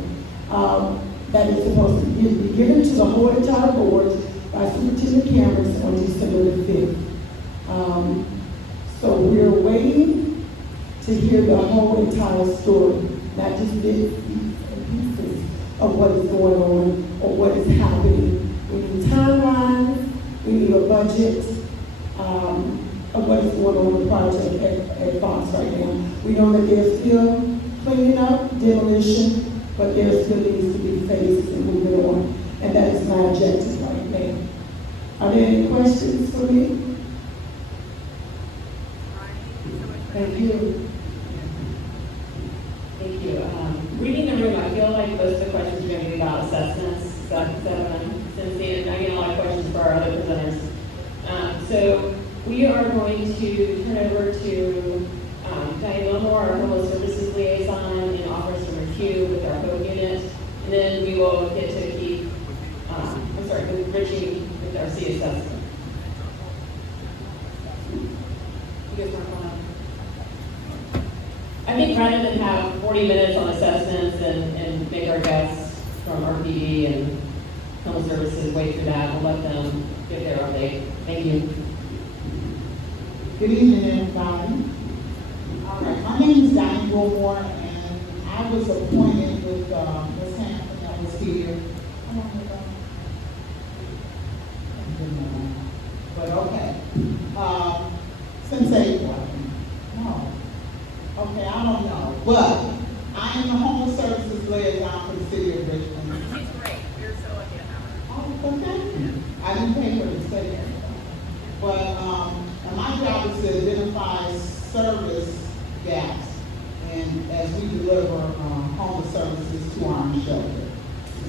That is supposed to be given to the whole entire board by Superintendent Cameron on December the 5th. So we're waiting to hear the whole entire story, not just bits and pieces of what is going on or what is happening. We need timelines, we need a budget of what is going on with the project at Fox right now. We know that they're still cleaning up, demolition, but there still needs to be phases and moving on. And that is my objective right now. Are there any questions for me? Thank you. Thank you. Reading the room, I feel like most of the questions are going to be about assessments, Cynthia, and I get a lot of questions for our other presenters. So we are going to turn over to Diane Wilmore, our homeless services liaison, and Officer McHugh with our Hope unit. And then we will get to Keith, with Richie with our CSS. You guys want to come on? I think rather than have 40 minutes on assessments and make our guests from RPD and Homeless Services wait for that, we'll let them give their update. Thank you. Good evening, everybody. All right, my name is Diane Wilmore, and I was appointed with Ms. Hampton that was here. How long ago? But okay. Since April. No. Okay, I don't know. But I am the homeless services liaison for the city of Richmond. She's great. You're so lucky to have her. Oh, okay. I didn't pay her to stay there. But and my job is to identify services deliver homeless services to our shelter.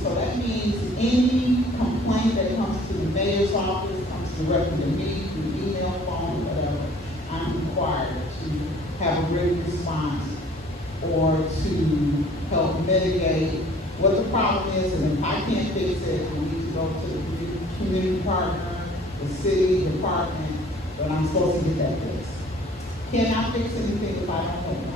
So that means any complaint that comes to the mayor's office, comes directly to me, through email, phone, whatever, I'm required to have a written response or to help mitigate what the problem is, and if I can't fix it, I need to go to the community partner, the city department, but I'm supposed to get that fixed. Cannot fix anything if I don't know about it.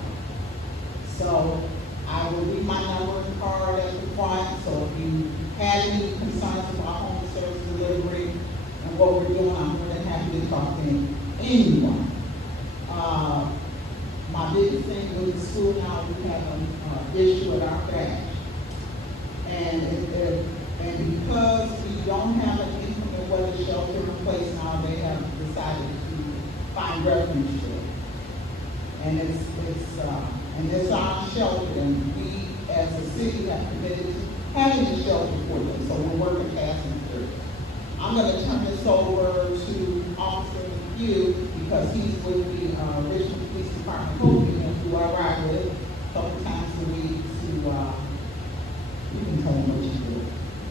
So I will leave my number and card at the front, so if you have any concerns about home service delivery and what we're doing, I'm more than happy to talk to anyone. My biggest thing with the school now, we have an issue with our trash. And because we don't have an inclement weather shelter in place now, they have decided to find refuge to it. And it's our shelter, and we as a city have committed to having a shelter for them, so we're working fast and through. I'm gonna turn this over to Officer McHugh, because he's with the Richmond Police Department co-unit, who I ride with a couple times a week to, you can tell him what you do.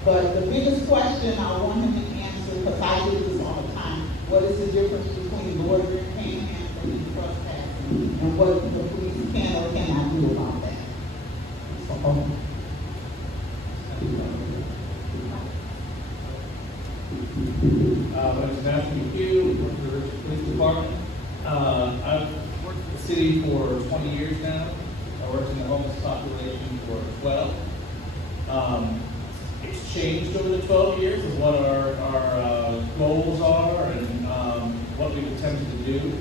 But the biggest question I want him to answer, because I do this all the time, what is the difference between loitering, panhandling, and trespassing, and what the police can or cannot do about that? So, My name is Matthew McHugh, work for the Richmond Police Department. I've worked for the city for 20 years now. I worked in the homeless population for 12. It's changed over the 12 years of what our goals are and what we've attempted to do.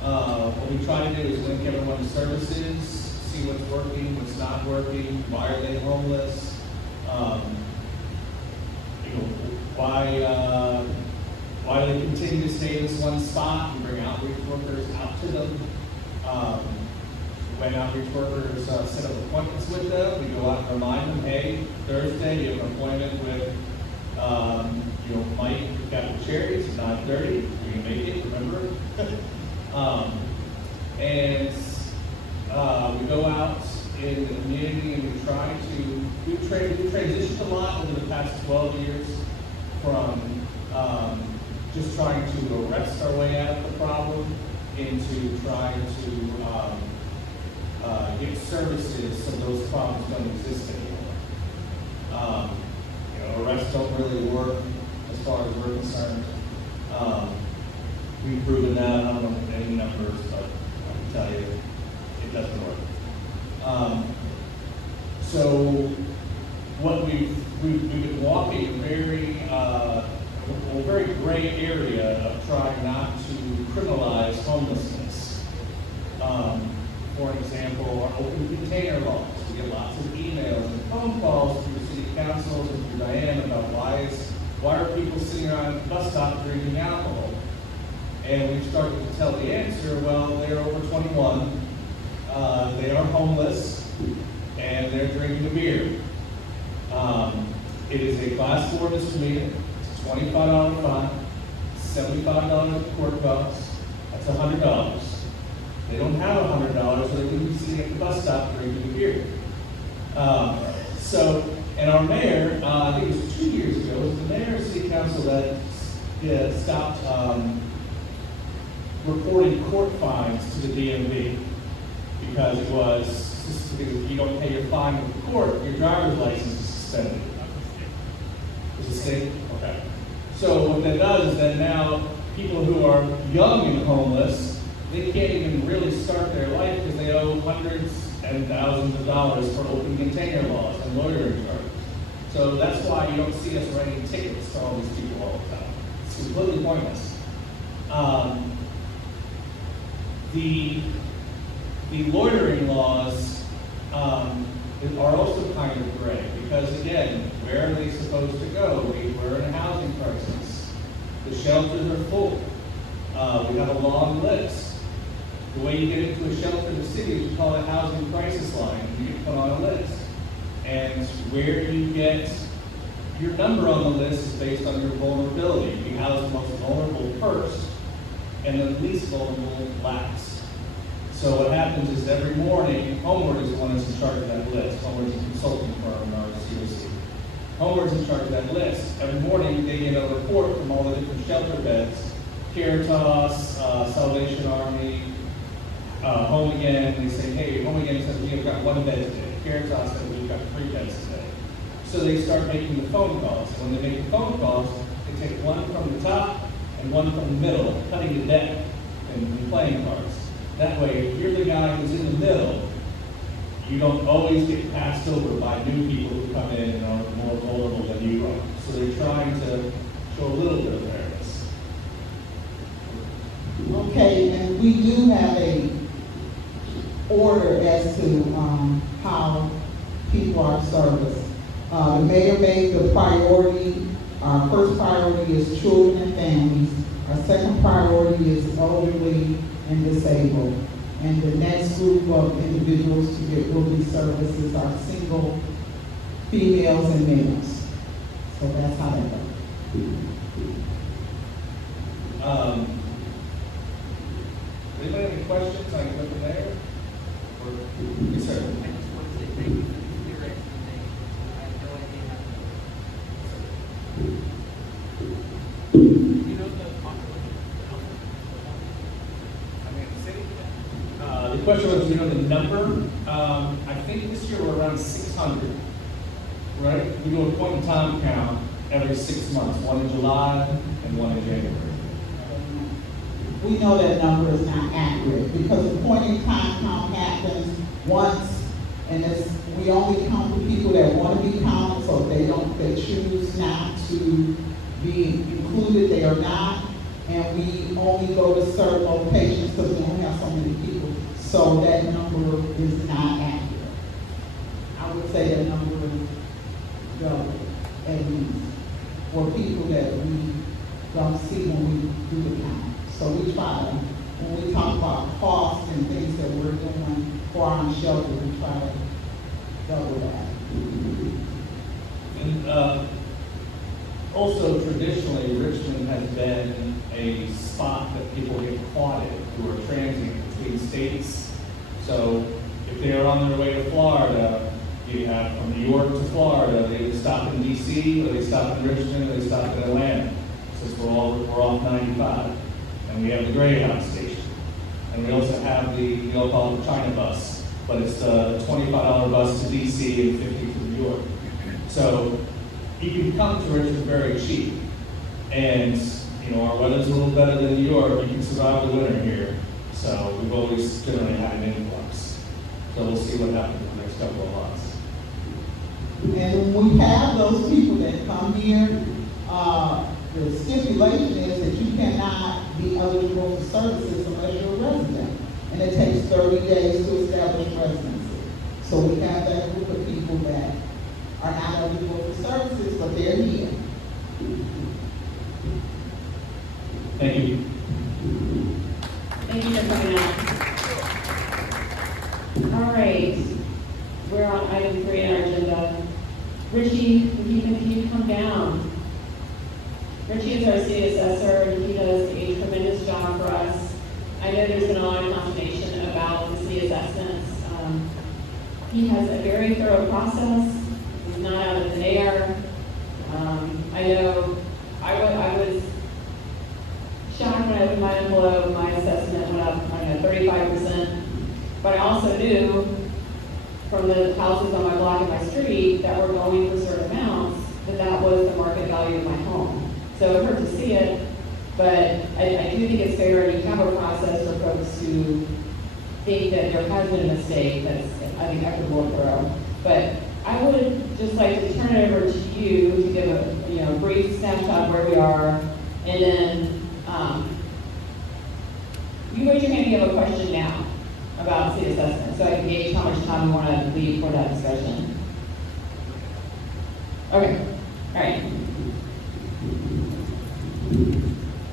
What we try to do is link everyone to services, see what's working, what's not working, why are they homeless, why do they continue to stay in this one spot. We bring outreach workers out to them. When outreach workers set up appointments with them, we go out and remind them, hey, Thursday you have an appointment with, Mike at Capital Charities at 9:30. You can make it, remember? We go out in the community and we try to, we've transitioned a lot over the past 12 years from just trying to arrest our way out of the problem into trying to get services so those problems don't exist anymore. Arrests don't really work as far as we're concerned. We've proven that. I don't know any numbers, but I can tell you it doesn't work. So what we've been walking a very gray area of trying not to criminalize homelessness. For example, our open container laws. We get lots of emails and phone calls through city councils and through Diane about why are people sitting around the bus stop drinking alcohol? And we've started to tell the answer, well, they're over 21, they are homeless, and they're drinking a beer. It is a class 4 misdemeanor. It's a $25 fine, $75 court costs. That's $100. They don't have $100, so they wouldn't be sitting at the bus stop drinking a beer. And our mayor, I think it was 2 years ago, it was the mayor of city council that stopped reporting court fines to the DMV because if you don't pay your fine with the court, your driver's license is suspended. Is it state? Okay. So what that does is that now people who are young and homeless, they can't even really start their life because they owe hundreds and thousands of dollars for open container laws and loitering charges. So that's why you don't see us writing tickets to all these people all the time. It's completely pointless. The loitering laws are also kind of gray because, again, where are they supposed to go? We're in a housing crisis. The shelters are full. We have a long list. The way you get into a shelter in the city is you call it a housing crisis line. You get put on a list. And where you get your number on the list is based on your vulnerability. You house the most vulnerable first and the least vulnerable last. So what happens is every morning, Homeward is the one that's in charge of that list. Homeward is a consulting firm, or COC. Homeward's in charge of that list. Every morning, they get a report from all the different shelter beds, Caritas, Salvation Army, Home Again. They say, hey, Home Again says we have got 1 bed today. Caritas says we've got 3 beds today. So they start making the phone calls. When they make the phone calls, they take one from the top and one from the middle, cutting the deck and playing cards. That way, if you're the guy who's in the middle, you don't always get passed over by new people who come in and are more vulnerable than you are. So they're trying to show a little bit of fairness. Okay, and we do have a order as to how people are serviced. The mayor made the priority, our first priority is children and families. Our second priority is elderly and disabled. And the next group of individuals to get will be services are single females and males. So that's how that goes. Anybody have any questions? I can go from there. Or, yes, sir. I just want to say thank you for the clear explanation. I have no idea how to do it. You know the population? I mean, the city? The question was, do you know the number? I think this year we're around 600, right? We do a point in time count every 6 months, one in July and one in January. We know that number is not accurate because the point in time count happens once, and we only count the people that want to be counted. So if they choose not to be included, they are not. And we only go to certain locations because we only have so many people. So that number is not accurate. I would say that number is double at least for people that we don't see when we do the count. So we try to, when we talk about costs and things that we're doing for our shelter, we try to double that. And also traditionally, Richmond has been a spot that people get caught in who are transiting between states. So if they are on their way to Florida, you have from New York to Florida, they would stop in DC, or they stop in Richmond, or they stop in Atlanta, since we're off 95. And we have the Greyhound station. And we also have we all call it the China bus, but it's a $25 bus to DC and $50 to New York. So you can come to Richmond very cheap. And, you know, our weather's a little better than New York. You can survive the winter here. So we've always generally had an influx. So we'll see what happens in the next couple of months. And when we have those people that come here, the stipulation is that you cannot be eligible for services unless you're a resident. And it takes 30 days to establish residency. So we have that group of people that are not eligible for services, but they're here. Thank you. Thank you for coming out. All right, we're on item 3 on our agenda. Richie, can you come down? Richie is our city assessor, and he does a tremendous job for us. I know there's been a lot of consternation about the city assessments. He has a very thorough process. He's not out of the air. I know I was shocked when I opened my envelope, my assessment went up, 35%. But I also knew from the houses on my block and my street that were going for certain amounts, that was the market value of my home. So it hurt to see it, but I do think it's fair, and you have a process for folks who think that there has been a mistake that's, I think, equitable and thorough. But I would just like to turn it over to you to give a brief snapshot of where we are, and then you raise your hand if you have a question now about city assessment, so I can gauge how much time we want to leave for that discussion. Okay, all right.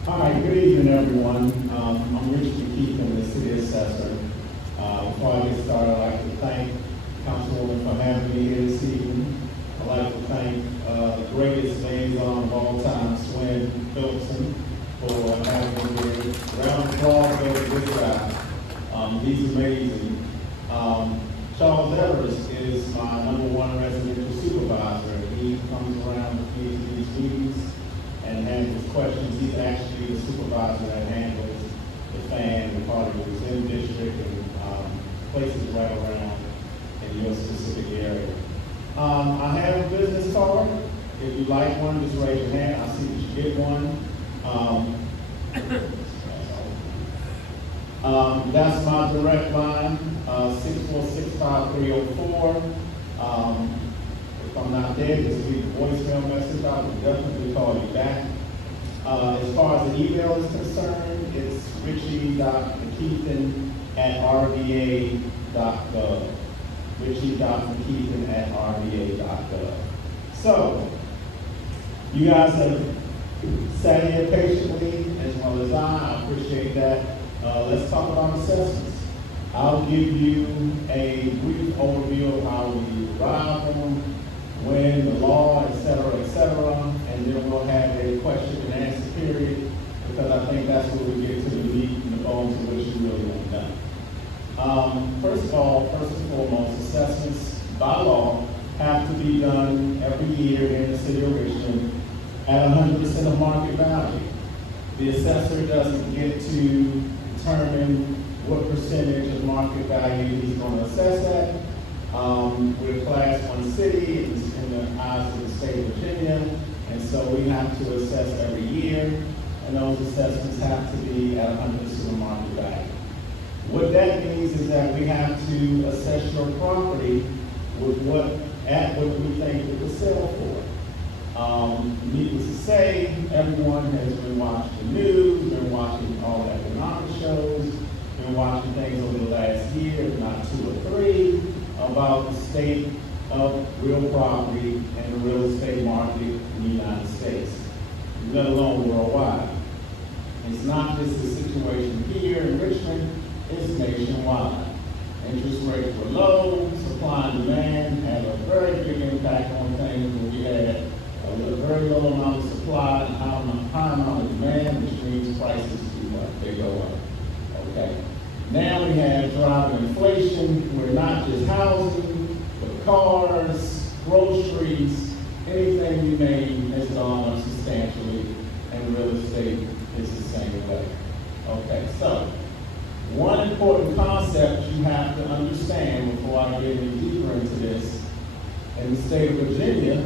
Hi, good evening, everyone. I'm Richard McKeith, I'm the city assessor. Before I get started, I'd like to thank Councilwoman for having me here this evening. I'd like to thank the greatest liaison of all time, Swin Phillipson, for having me here. Round of applause goes to this guy. He's amazing. Charles Evers is my #1 residential supervisor. He comes around with me to these meetings and handles questions. He's actually the supervisor that handles the fan, the party who's in district and places right around in your specific area. I have a business card. If you like one, just raise your hand. I'll see that you get one. That's my direct line, 6465304. If I'm not there, just leave a voicemail message. I will definitely call you back. As far as the email is concerned, it's richie.mckeithen@rva.gov. richie.mckeithen@rva.gov. So, you guys have sat here patiently as well as I appreciate that. Let's talk about assessments. I'll give you a brief overview of how we derive them, when, the law, et cetera, and then we'll have a question and answer period, because I think that's where we get to the meat and the bones of what you really want done. First and foremost, assessments by law have to be done every year in the city of Richmond at 100% of market value. The assessor doesn't get to determine what percentage of market value he's going to assess at. We're a Class 1 city in the eyes of the state of Virginia, and so we have to assess every year, and those assessments have to be at 100% of market value. What that means is that we have to assess your property with what we think it will sell for. Needless to say, everyone has been watching the news, been watching all the economic shows, been watching things over the last year, if not 2 or 3, about the state of real property and the real estate market in the United States, let alone worldwide. It's not just a situation here in Richmond, it's nationwide. Interest rates were low, supply and demand had a very big impact on things when we had a very low amount of supply and high amount of demand, which means prices do what? They go up. Okay. Now we have driving inflation. We're not just housing, but cars, groceries, anything you name has gone up substantially, and real estate is the same way. Okay, so one important concept you have to understand before I get any deeper into this, in the state of Virginia,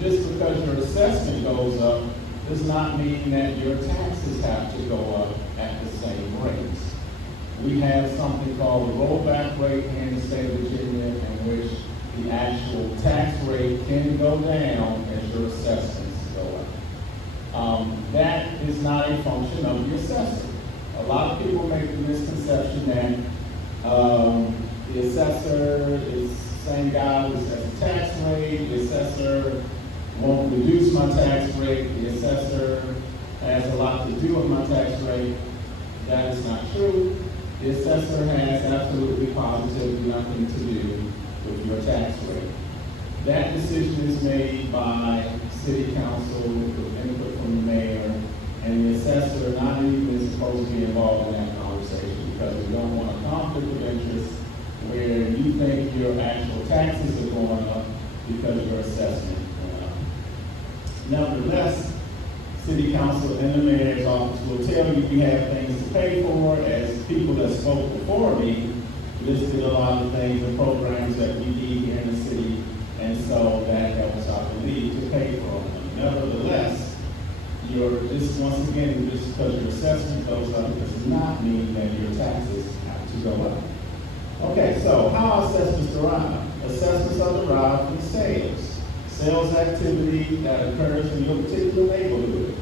just because your assessment goes up does not mean that your taxes have to go up at the same rates. We have something called the rollback rate here in the state of Virginia, in which the actual tax rate can go down as your assessments go up. That is not a function of the assessor. A lot of people make the misconception that the assessor is the same guy who sets the tax rate, the assessor won't reduce my tax rate, the assessor has a lot to do with my tax rate. That is not true. The assessor has absolutely positively nothing to do with your tax rate. That decision is made by city council with input from the mayor, and the assessor not even is supposed to be involved in that conversation, because we don't want a conflict of interest where you think your actual taxes are going up because your assessment went up. Nevertheless, city council and the mayor's office will tell you we have things to pay for. As people that spoke before me listed a lot of things and programs that we need here in the city, and so that helps, I believe, to pay for them. Nevertheless, just once again, just because your assessment goes up does not mean that your taxes have to go up. Okay, so how are assessments derived? Assessments are derived from sales activity that occurs in your particular neighborhood.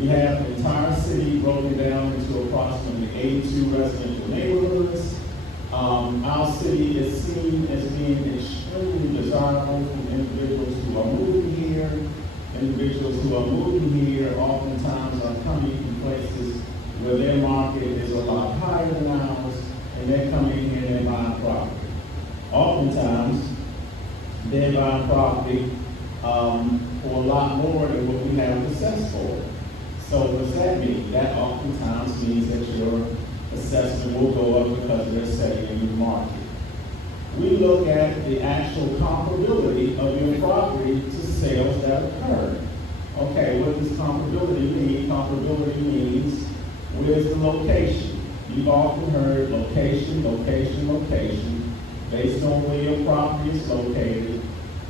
We have the entire city broken down into approximately 82 residential neighborhoods. Our city is seen as being extremely desirable from individuals who are moving here. Individuals who are moving here oftentimes are coming from places where their market is a lot higher than ours, and they're coming here and they're buying property. Oftentimes, they're buying property for a lot more than what we have assessed for. So what does that mean? That oftentimes means that your assessment will go up because they're setting a new market. We look at the actual comparability of your property to sales that occurred. Okay, what does comparability mean? Comparability means, where's the location? You've often heard location, location, location. Based on where your property is located,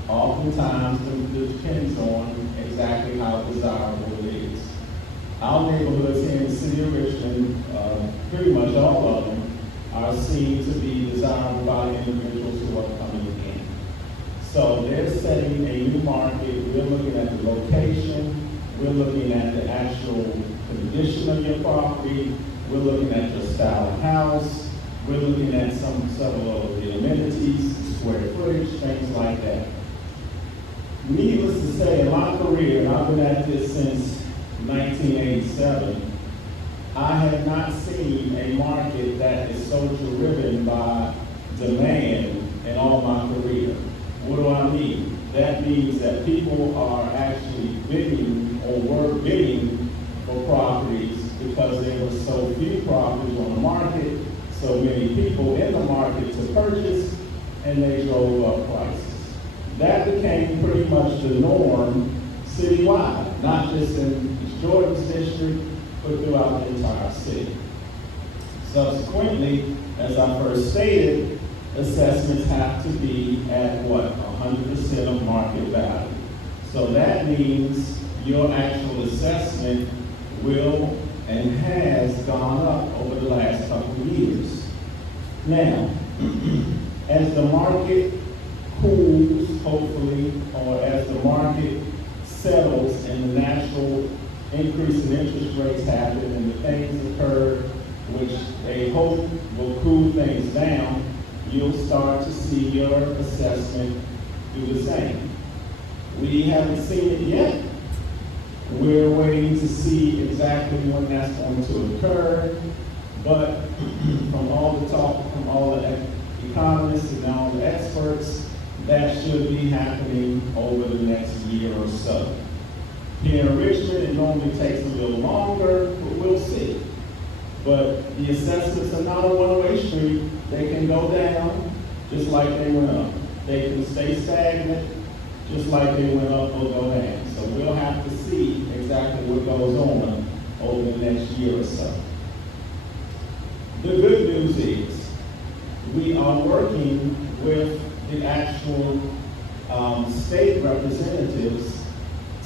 oftentimes it depends on exactly how desirable it is. Our neighborhoods here in the city of Richmond, pretty much all of them, are seen to be desirable by individuals who are coming in. So they're setting a new market. We're looking at the location. We're looking at the actual condition of your property. We're looking at your style of house. We're looking at several of the amenities, square footage, things like that. Needless to say, in my career, and I've been at this since 1987, I have not seen a market that is so driven by demand in all my career. What do I mean? That means that people are actually bidding or were bidding for properties because there were so few properties on the market, so many people in the market to purchase, and they drove up prices. That became pretty much the norm citywide, not just in Jordan's district, but throughout the entire city. Subsequently, as I first stated, assessments have to be at what? 100% of market value. So that means your actual assessment will and has gone up over the last couple of years. Now, as the market cools, hopefully, or as the market settles and the natural increase in interest rates happen and the things occur which they hope will cool things down, you'll start to see your assessment do the same. We haven't seen it yet. We're waiting to see exactly when that's going to occur, but from all the talk from all the economists and all the experts, that should be happening over the next year or so. Here in Richmond, it normally takes a little longer, but we'll see. But the assessments are not a one-way street. They can go down just like they went up. They can stay stagnant just like they went up or go down. So we'll have to see exactly what goes on over the next year or so. The good news is we are working with the actual state representatives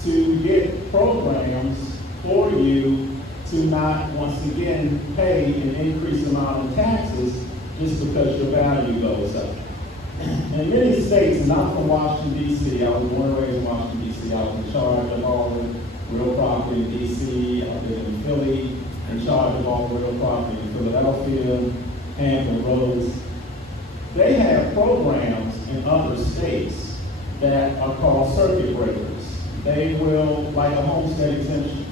to get programs for you to not, once again, pay an increased amount of taxes just because your value goes up. In many states, and I'm from Washington, D.C., I was born and raised in Washington, D.C., I was in charge of all the real property in D.C., I've been in Philly, in charge of all the real property in Philadelphia, Hampton Roads. They have programs in other states that are called circuit breakers. They will, like a homestead exemption,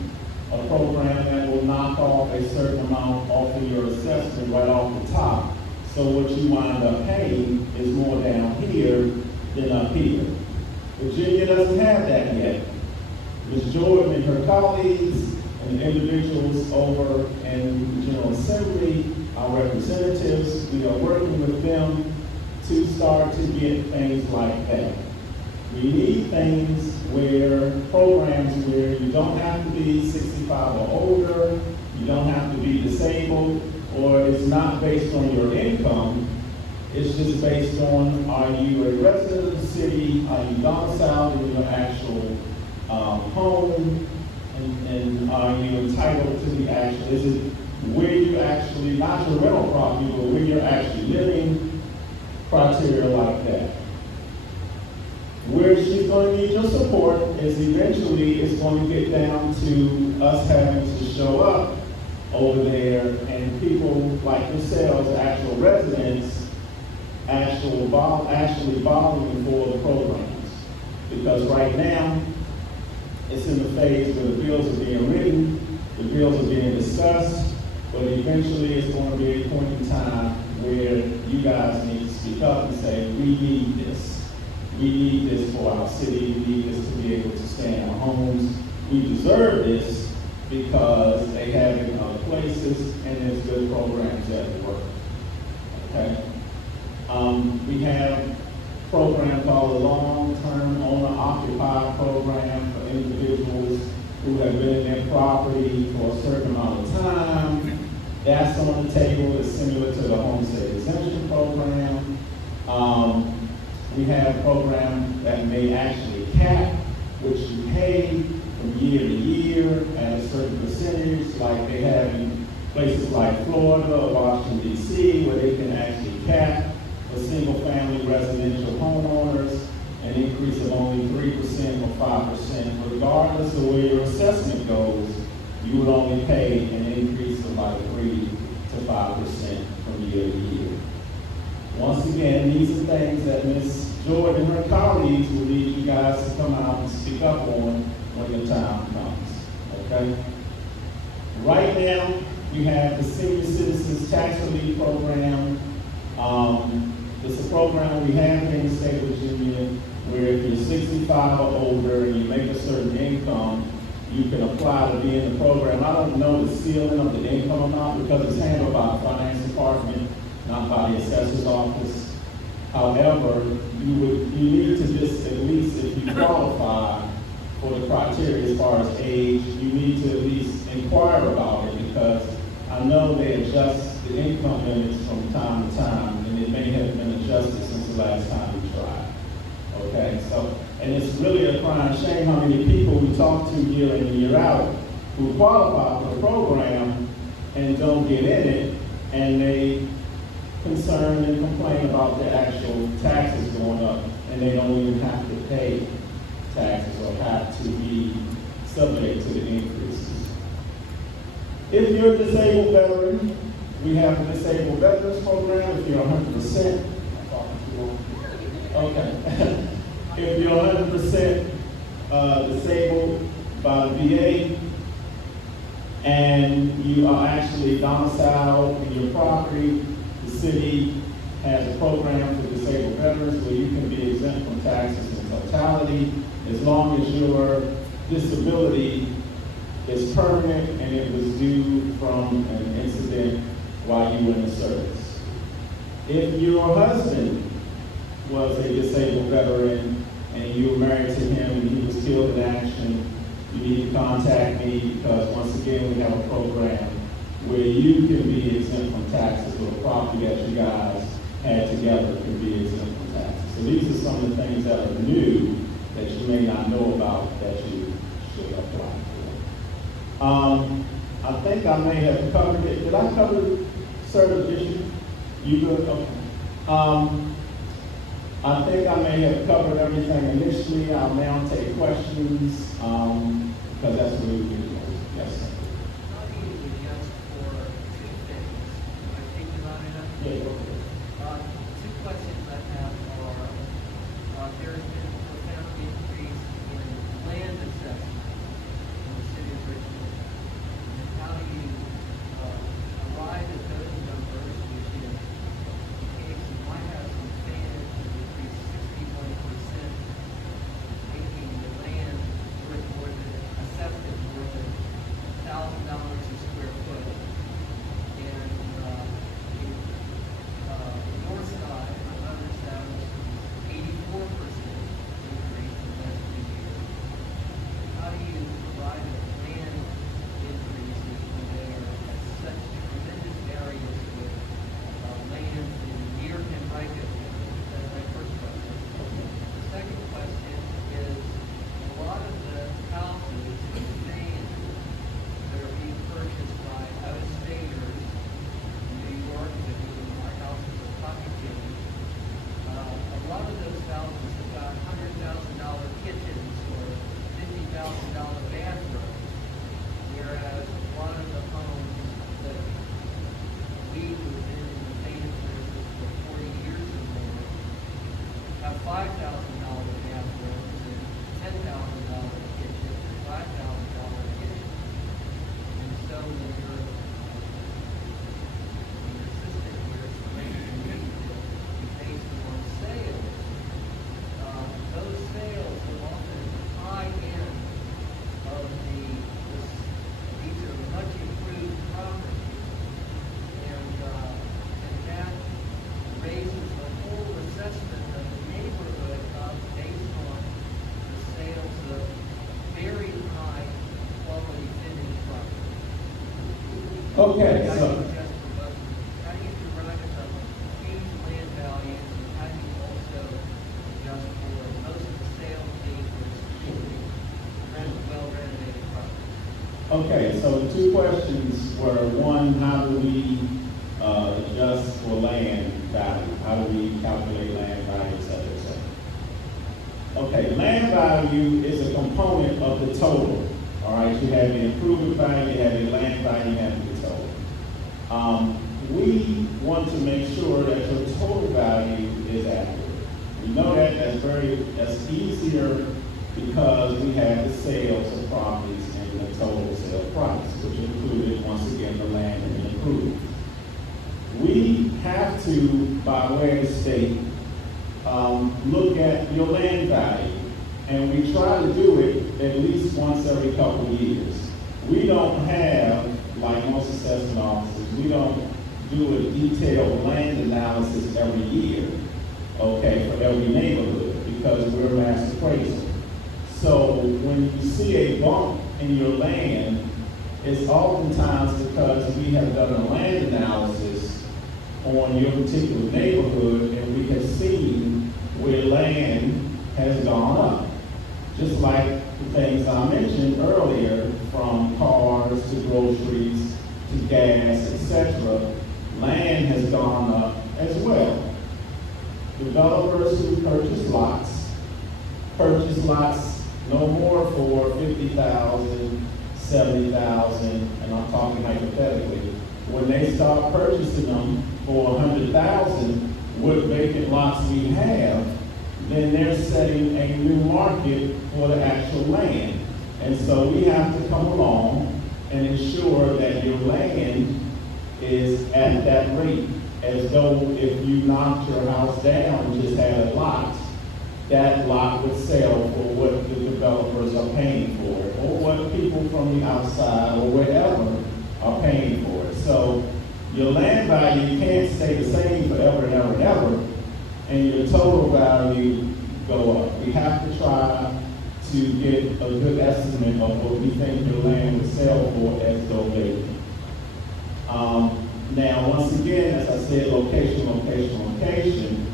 a program that will knock off a certain amount off of your assessment right off the top. So what you wind up paying is more down here than up here. Virginia doesn't have that yet. Ms. Jordan and her colleagues and the individuals over in the General Assembly, our representatives, we are working with them to start to get things like that. We need things where, programs where you don't have to be 65 or older, you don't have to be disabled, or it's not based on your income. It's just based on, are you a resident of the city, are you domiciled in your actual home, and are you entitled to the actual, is it where you actually, not your rental property, but where you're actually living, criteria like that. Where she's going to need your support is eventually it's going to get down to us having to show up over there and people like yourselves, actual residents, actually volunteering for the programs. Because right now, it's in the phase where the bills are being written, the bills are being discussed, but eventually it's going to be a point in time where you guys need to speak up and say, we need this. We need this for our city. We need this to be able to stay in our homes. We deserve this, because they have it in other places and there's good programs that work. Okay? We have program called the Long-Term Owner Occupied Program for individuals who have been in their property for a certain amount of time. That's on the table. It's similar to the Homestead Exemption Program. We have a program that may actually cap what you pay from year to year at a certain percentage, like they have in places like Florida or Washington, D.C., where they can actually cap for single-family residential homeowners an increase of only 3% or 5%. Regardless of where your assessment goes, you would only pay an increase of like 3 to 5% from year to year. Once again, these are things that Ms. Jordan and her colleagues will need you guys to come out and speak up on when the time comes, okay? Right now, you have the Senior Citizens Tax Relief Program. It's a program we have in the state of Virginia where if you're 65 or older and you make a certain income, you can apply to be in the program. I don't know the ceiling of the income amount because it's handled by the finance department, not by the assessor's office. However, you need to just, at least if you qualify for the criteria as far as age, you need to at least inquire about it because I know they adjust the income limits from time to time and it may have been adjusted since the last time we tried. Okay, so, and it's really a crying shame how many people we talk to year in and year out who qualify for the program and don't get in it, and they concern and complain about the actual taxes going up, and they don't even have to pay taxes or have to be subject to the increases. If you're a disabled veteran, we have the Disabled Veterans Program. If you're 100%, okay. If you're 100% disabled by the VA and you are actually domiciled in your property, the city has a program for disabled veterans where you can be exempt from taxes in totality as long as your disability is permanent and it was due from an incident while you were in the service. If your husband was a disabled veteran and you were married to him and he was killed in action, you need to contact me because once again we have a program where you can be exempt from taxes or the property that you guys had together can be exempt from taxes. So these are some of the things that are new that you may not know about that you should apply for. I think I may have covered it. Did I cover certification? You good? Okay. I think I may have covered everything initially. I'll now take questions because that's what we do. Yes, sir. How do you adjust for two things? Am I thinking about enough? Yeah, go ahead. Two questions I have are, there's been a profound increase in land assessment in the city of Richmond. And how do you arrive at those numbers, which is, in case you might have some fans that increase 61%, making the land worth more than, assessed at more than $1,000 a square foot. And in north side, on the other side, 84% increase in the last 2 years. How do you provide a land increases when they are at such tremendous areas with land in near and right of them? That's my first question. The second question is, a lot of the houses in Maine that are being purchased by out-of-staters in New York, that our houses are pocket kitchens, a lot of those houses have got $100,000 kitchens or $50,000 bathrooms, whereas a lot of the homes that we who've been in the Maine business for 40 years or more have $5,000 bathrooms and $10,000 kitchens and $5,000 kitchens. And so when your system here is making based on sales, those sales are often at the high end of the Okay, How do so, you adjust for both? How do you remind us of huge land values, and how do you also adjust for most of the sales being well renovated property? okay, so the two questions were, one, how do we adjust for land value? How do we calculate land value, et cetera, et cetera? Okay, land value is a component of the total. All right, you have the improvement value, you have the land value, you have the total. We want to make sure that your total value is accurate. We know that that's easier because we have the sales of properties and the total sale price, which included, once again, the land and the improvements. We have to, by way of the state, look at your land value, and we try to do it at least once every couple of years. We don't have, like most assessment offices, we don't do a detailed land analysis every year, okay, for every neighborhood, because we're mass appraisal. So when you see a bump in your land, it's oftentimes because we have done a land analysis on your particular neighborhood, and we have seen where land has gone up. Just like the things I mentioned earlier, from cars to groceries to gas, etc., land has gone up as well. Developers who purchase lots no more for $50,000, $70,000, and I'm talking hypothetically. When they start purchasing them for $100,000, what vacant lots we have, then they're setting a new market for the actual land. And so we have to come along and ensure that your land is at that rate, as though if you knocked your house down and just had a lot, that lot would sell for what the developers are paying for it, or what people from the outside or wherever are paying for it. So your land value can't stay the same forever and ever and ever, and your total value go up. We have to try to get a good estimate of what we think your land would sell for as though vacant. Now, once again, as I said, location, location, location.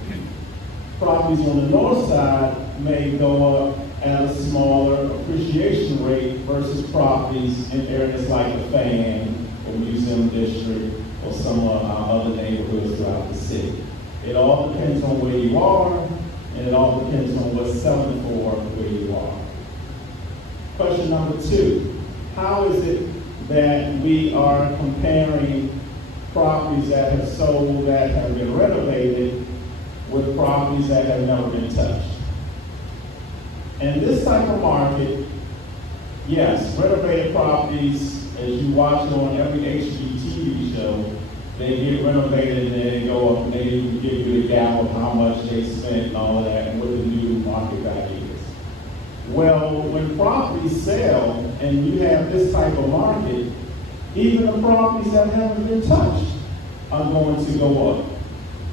Properties on the north side may go up at a smaller appreciation rate versus properties in areas like the Fan or Museum District or some of our other neighborhoods throughout the city. It all depends on where you are, and it all depends on what's selling for where you are. Question number 2, how is it that we are comparing properties that have sold that have been renovated with properties that have never been touched? And this type of market, yes, renovated properties, as you watch on every HGTV show, they get renovated and then they go up and they even give you the gap of how much they spent and all of that and what the new market value is. Well, when properties sell and you have this type of market, even the properties that haven't been touched are going to go up.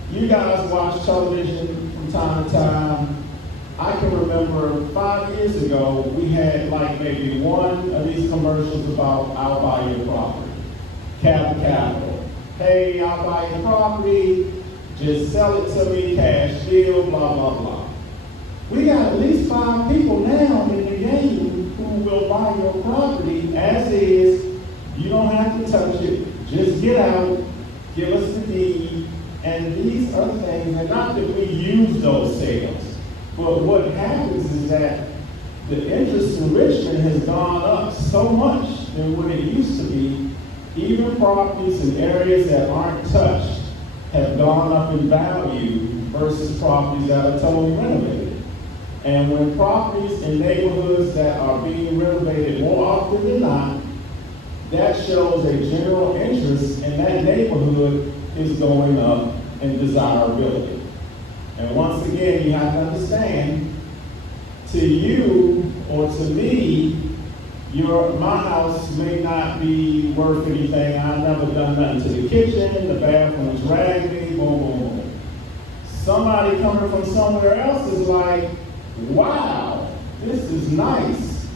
You guys watch television from time to time. I can remember 5 years ago, we had like maybe one of these commercials about I'll buy your property. Capital. Hey, I'll buy your property, just sell it to me, cash deal, blah, blah, blah. We got at least 5 people now in the game who will buy your property as is. You don't have to touch it. Just get out, give us the deed, and these are things, and not that we use those sales, but what happens is that the interest in Richmond has gone up so much than what it used to be. Even properties in areas that aren't touched have gone up in value versus properties that are totally renovated. And when properties in neighborhoods that are being renovated more often than not, that shows a general interest in that neighborhood is going up in desirability. And once again, you have to understand, to you or to me, my house may not be worth anything. I've never done nothing to the kitchen, the bathroom's raggedy, boom, boom, boom. Somebody coming from somewhere else is like, wow, this is nice.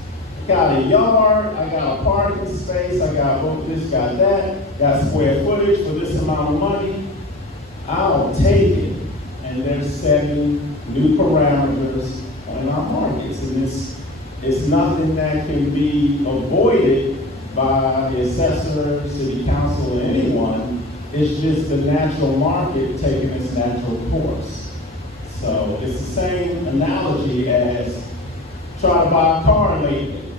I got a yard, I got a parking space, I got this, got that. got square footage for this amount of money, I'll take it. And they're setting new parameters on our markets. And it's nothing that can be avoided by the assessor, city council, or anyone. It's just the natural market taking its natural course. So it's the same analogy as try to buy a car lately.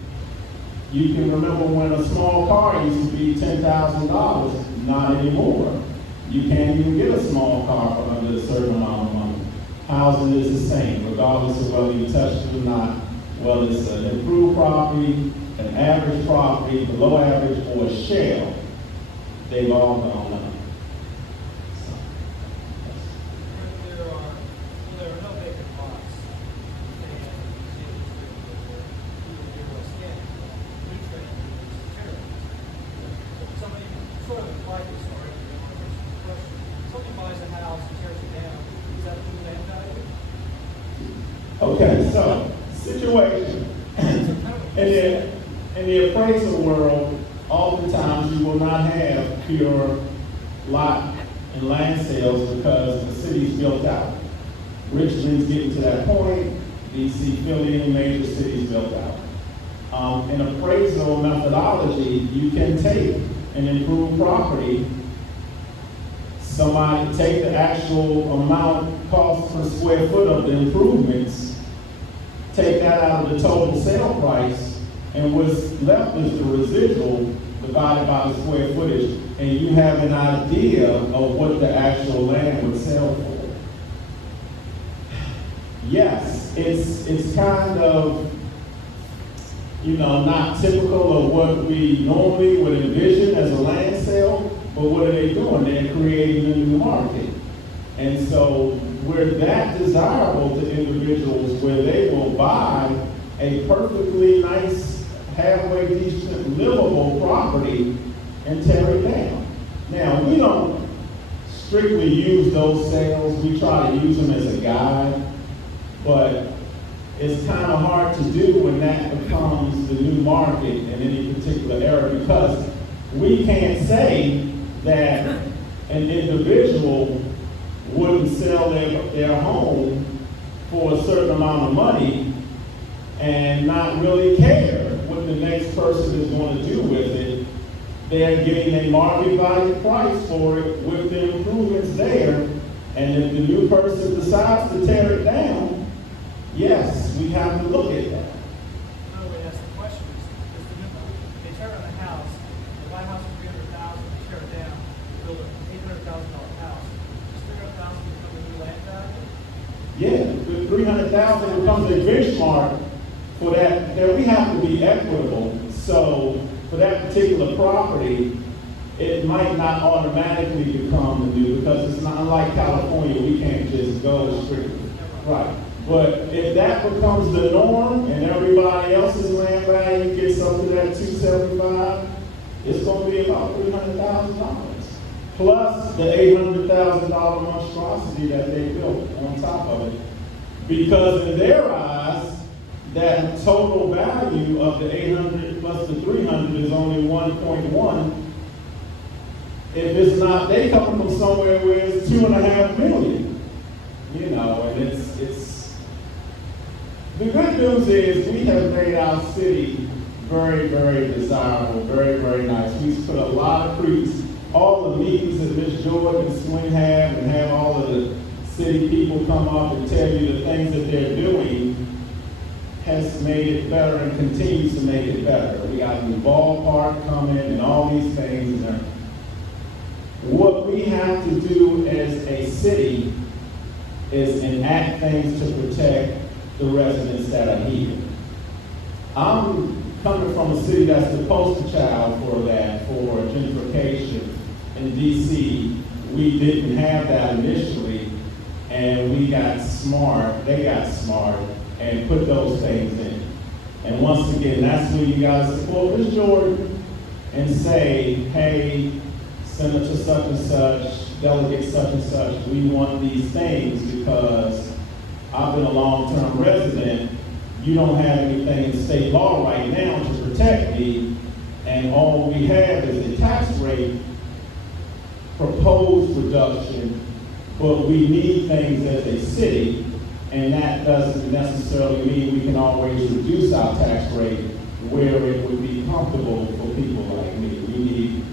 You can remember when a small car used to be $10,000, not anymore. You can't even get a small car for under a certain amount of money. Housing is the same, regardless of whether you touch it or not, whether it's an improved property, an average property, below average, or a shell, they've all gone up. There are no vacant lots. Somebody sort of implied this already. Somebody buys a house and tears it down. Is that the land value? Okay, so situation. In the appraisal world, oftentimes you will not have pure lot and land sales because the city's built out. Richmond's getting to that point, DC, Philly, and major cities built out. In appraisal methodology, you can take an improved property, somebody take the actual amount cost per square foot of the improvements, take that out of the total sale price, and what's left is the residual divided by the square footage, and you have an idea of what the actual land would sell for. Yes, it's kind of, not typical of what we normally would envision as a land sale, but what are they doing? They're creating a new market. And so we're that desirable to individuals where they will buy a perfectly nice, halfway decent, livable property and tear it down. Now, we don't strictly use those sales. We try to use them as a guide, but it's kind of hard to do when that becomes the new market in any particular area, because we can't say that an individual wouldn't sell their home for a certain amount of money and not really care what the next person is going to do with it. They're getting a market value price for it with the improvements there, and if the new person decides to tear it down, yes, we have to look at that. Another way to ask the question is they tear down a house, they buy a house for $300,000, they tear it down, they build an $800,000 house. Does $300,000 become a new land value? Yeah, the $300,000 becomes a benchmark for that. That we have to be equitable. So for that particular property, it might not automatically become the new, because it's not unlike California. We can't just go strictly right. But if that becomes the norm and everybody else's land value gets up to that $275, it's going to be about $300,000. Plus the $800,000 monstrosity that they built on top of it. Because in their eyes, that total value of the 800 plus the 300 is only 1.1. If it's not, they come from somewhere where it's 2.5 million. And it's the good news is we have made our city very, very desirable, very, very nice. We've put a lot of creeks. All the meetings that Ms. Jordan and Swin have, and have all of the city people come up and tell you the things that they're doing, has made it better and continues to make it better. We got a new ballpark coming and all these things. And what we have to do as a city is enact things to protect the residents that are here. I'm coming from a city that's the poster child for that, for gentrification. In DC, we didn't have that initially, and we got smart, they got smart, and put those things in. And once again, that's when you gotta support Ms. Jordan and say, hey, Senator such and such, Delegate such and such, we want these things because I've been a long-term resident. You don't have anything in state law right now to protect me, and all we have is a tax rate proposed reduction, but we need things as a city, and that doesn't necessarily mean we can always reduce our tax rate where it would be comfortable for people like me. We need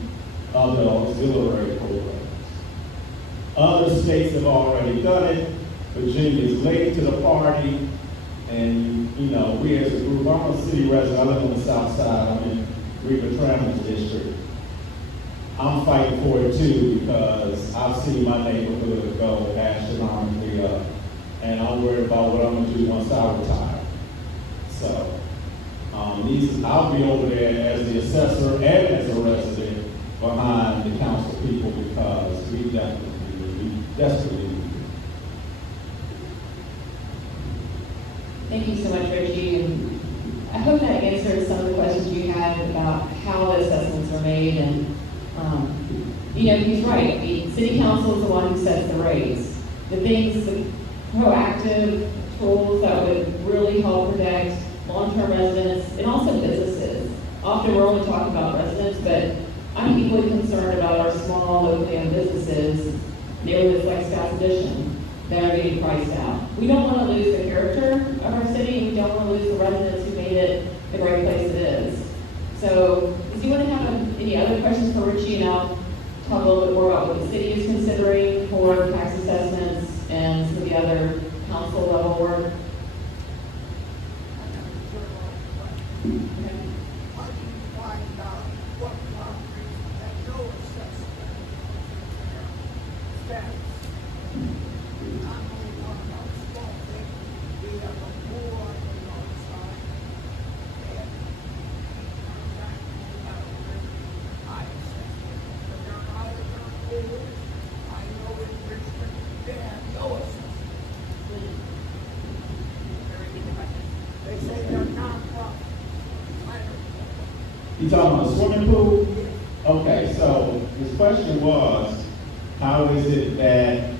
other auxiliary programs. Other states have already done it. Virginia is late to the party, and you know, we as a group, I'm a city resident, I live on the south side, I'm in Riva Trammers District. I'm fighting for it too because I've seen my neighborhood go astronomically up, and I'm worried about what I'm gonna do once I retire. So, I'll be over there as the assessor and as a resident behind the council people because we desperately need it. Thank you so much, Richie, and I hope that answers some of the questions you had about how the assessments are made, and you know, he's right. The city council is the one who sets the rates. The things, the proactive tools that would really help protect long-term residents and also businesses. Often we're only talking about residents, but I'm equally concerned about our small, locally owned businesses, neighborhoods like Scott's Addition, that are getting priced out. We don't want to lose the character of our city. We don't want to lose the residents who made it the great place it is. So, do you want to have any other questions for Richie? And I'll talk a little bit more about what the city is considering for tax assessments and some of the other council level work. You talking about a swimming pool? Okay, so his question was, how is it that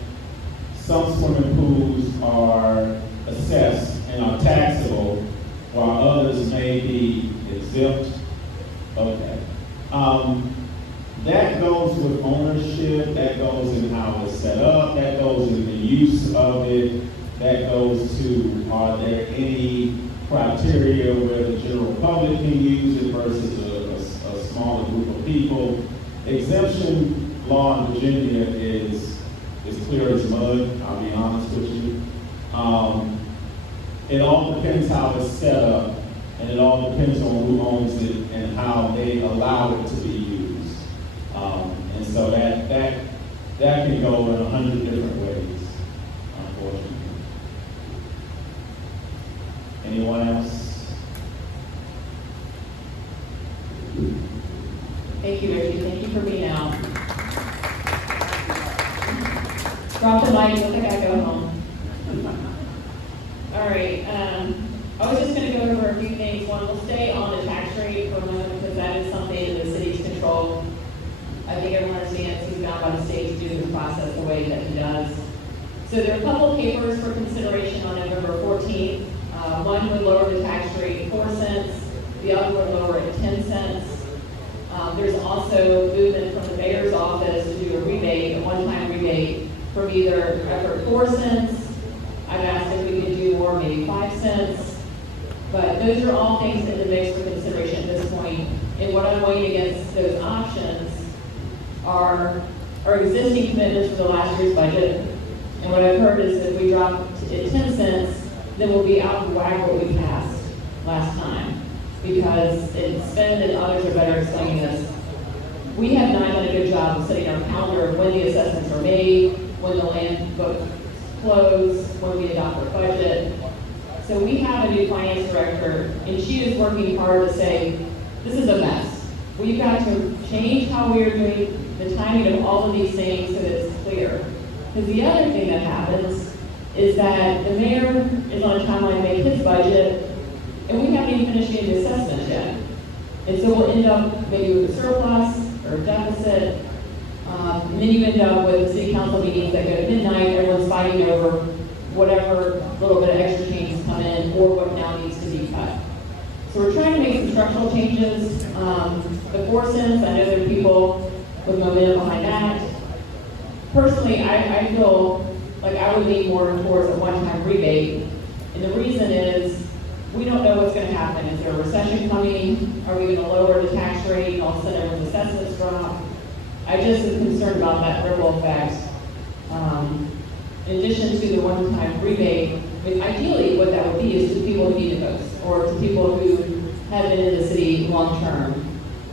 some swimming pools are assessed and are taxable while others may be exempt? Okay. That goes with ownership, that goes in how it's set up, that goes in the use of it, that goes to, are there any criteria where the general public can use it versus a smaller group of people. Exemption law in Virginia is clear as mud, I'll be honest with you. It all depends how it's set up, and it all depends on who owns it and how they allow it to be used. And so that can go in 100 different ways, unfortunately. Anyone else? Thank you, Richie. Thank you for being out. Drop the mic, look like I go home. All right, I was just gonna go over a few things. One, we'll stay on the tax rate for a moment because that is something in the city's control. I think everyone understands he's bound by the state to do the process the way that he does. So there are a couple of papers for consideration on November 14th. One would lower the tax rate 4 cents, the other would lower it 10 cents. There's also movement from the mayor's office to do a rebate, a one-time rebate from either effort 4 cents. I've asked if we could do more, maybe 5 cents. But those are all things in the mix for consideration at this point. And what I'm weighing against those options are our existing commitments for the last year's budget. And what I've heard is if we drop it 10 cents, then we'll be out of whack what we passed last time. Because it's spend and others are better explaining this. We have not done a good job of setting our calendar of when the assessments are made, when the land books close, when we adopt our budget. So we have a new finance director, and she is working hard to say, this is a mess. We've got to change how we are doing the timing of all of these things so that it's clear. Because the other thing that happens is that the mayor is on a timeline to make his budget, and we haven't even finished getting the assessments yet. And so we'll end up maybe with a surplus or a deficit, and then you end up with the city council meetings that go to midnight, everyone's fighting over whatever little bit of extra changes come in or what now needs to be cut. So we're trying to make some structural changes. The 4 cents, I know there are people with momentum behind that. Personally, I feel like I would lean more towards a one-time rebate. And the reason is, we don't know what's gonna happen. Is there a recession coming? Are we gonna lower the tax rate and all of a sudden everyone's assessments drop? I just am concerned about that ripple effect. In addition to the one-time rebate, I mean, ideally what that would be is to people who need it most, or to people who have been in the city long-term.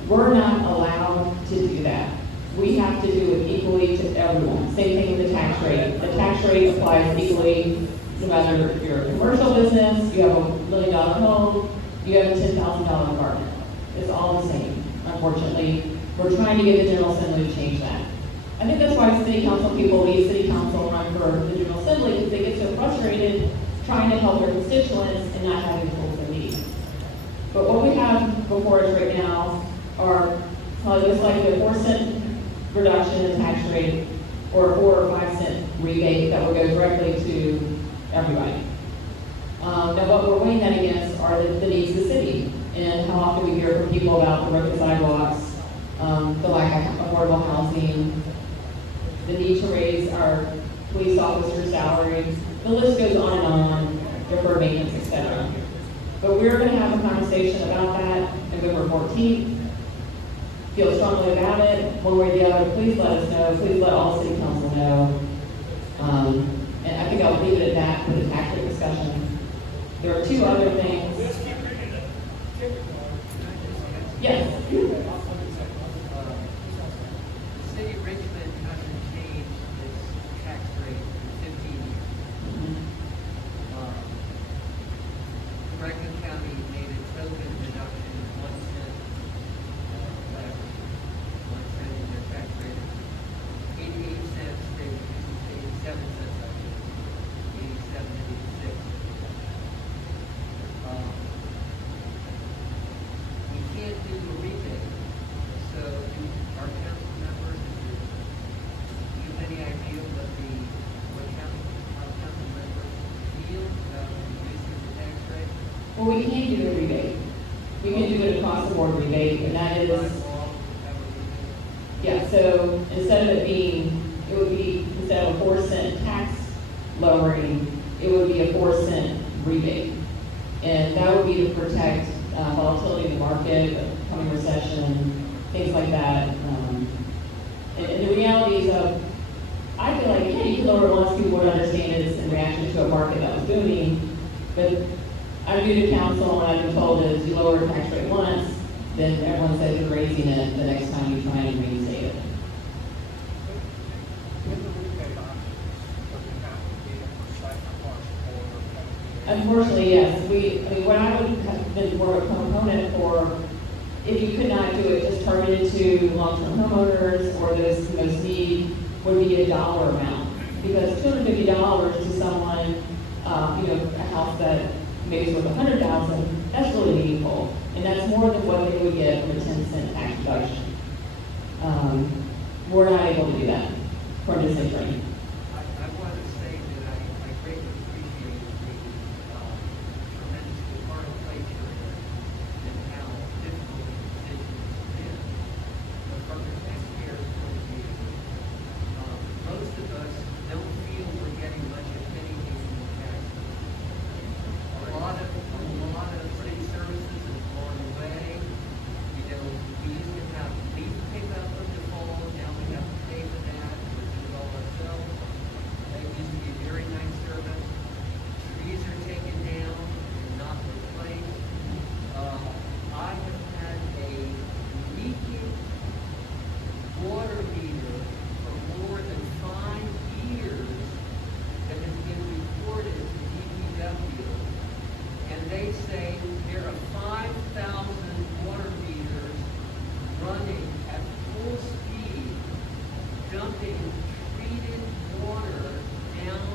We're not allowed to do that. We have to do it equally to everyone. Same thing with the tax rate. The tax rate applies equally no matter if you're a commercial business, you have a $1 million home, you have a $10,000 apartment. It's all the same, unfortunately. We're trying to get the General Assembly to change that. I think that's why city council people leave city council and run for the General Assembly, because they get so frustrated trying to help their constituents and not having tools they need. But what we have before us right now are just like a 4-cent reduction in tax rate or a 4 or 5 cent rebate that would go directly to everybody. Now what we're weighing that against are the needs of the city, and how often we hear from people about the broken sidewalks, the lack of affordable housing, the need to raise our police officers' salaries. The list goes on, deferred maintenance, etc. But we're going to have a conversation about that November 14th. Feel strongly about it, one way or the other, please let us know. Please let all city council know. And I think I'll leave it at that for the tax rate discussion. There are 2 other things. Yes. The city of Richmond hasn't changed its tax rate in 15 years. Franklin County made a token reduction of 1 cent, last 1 cent in their tax rate. 88 cents, they 87 cents, I think. 87 and 86. We can't do a rebate. So do our council members, do you have any idea what our council members feel about reducing the tax rate? Well, we can do a rebate. We can do it across the board rebate, and that is, yeah, so instead of it being, it would be, instead of a 4-cent tax lowering, it would be a 4-cent rebate. And that would be to protect volatility in the market, coming recession, things like that. And the realities of, I feel like, yeah, you can lower it once, people would understand it in reaction to a market that was booming. But I'm new to council, and I've been told is you lower the tax rate once, then everyone says you're raising it the next time you try and reinstate it. Unfortunately, yes. What I would have been more a component for, if you could not do it just targeted to long-term homeowners or those who most need, would be a dollar amount. Because $250 to someone, a house that maybe is worth $100,000, that's really meaningful. And that's more than what they would get from a 10-cent tax reduction. We're not able to do that, according to this attorney. I want to say that I greatly appreciate the tremendously hard place you're in and how difficult the decision has been. But from the taxpayer's point of view, most of us don't feel we're getting much of anything from the taxes. A lot of city services have gone away. We used to have leaf pickup of the fall, now we have to pay for that, we do it all ourselves. That used to be a very nice service. Trees are taken down and not replaced. I have had a leaking water heater for more than 5 years that has been reported to DPW. And they say there are 5,000 water meters running at full speed, dumping treated water down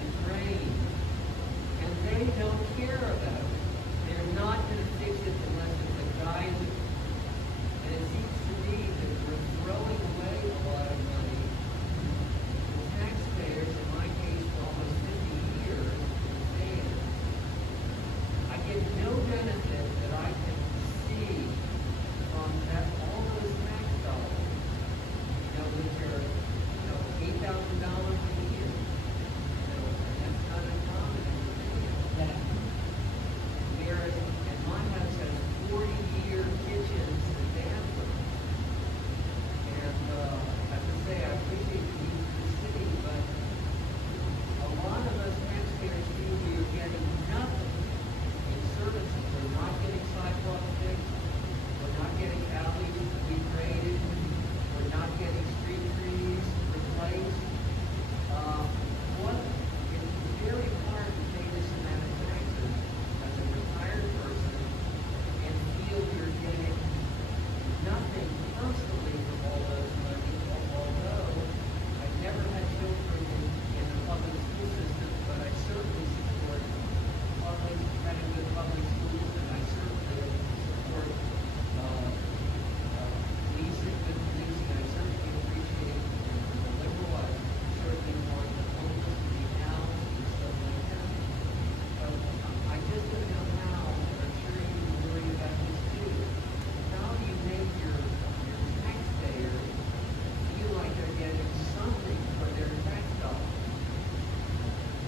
the drain. And they don't care about it. They're not going to fix it unless it's a geyser. And it seems to me that we're throwing away a lot of money. The taxpayers, in my case, for almost 50 years, in sand. I get no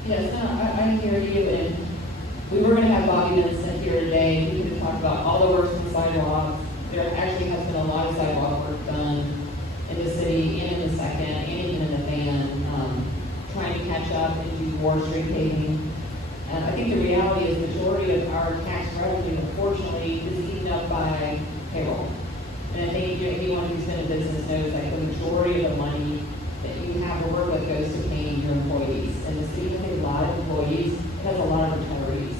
Yes, no, I hear you, and we were gonna have Bobby Vincent here today, he could talk about all the work on the sidewalks. There actually has been a lot of sidewalk work done in the city and in the second, and even in the van, trying to catch up and do more street paving. I think the reality is the majority of our tax revenue, unfortunately, is eaten up by payroll. And I think anyone who's been in business knows that the majority of the money that you have to work with goes to paying your employees. And the city has a lot of employees, it has a lot of retirees.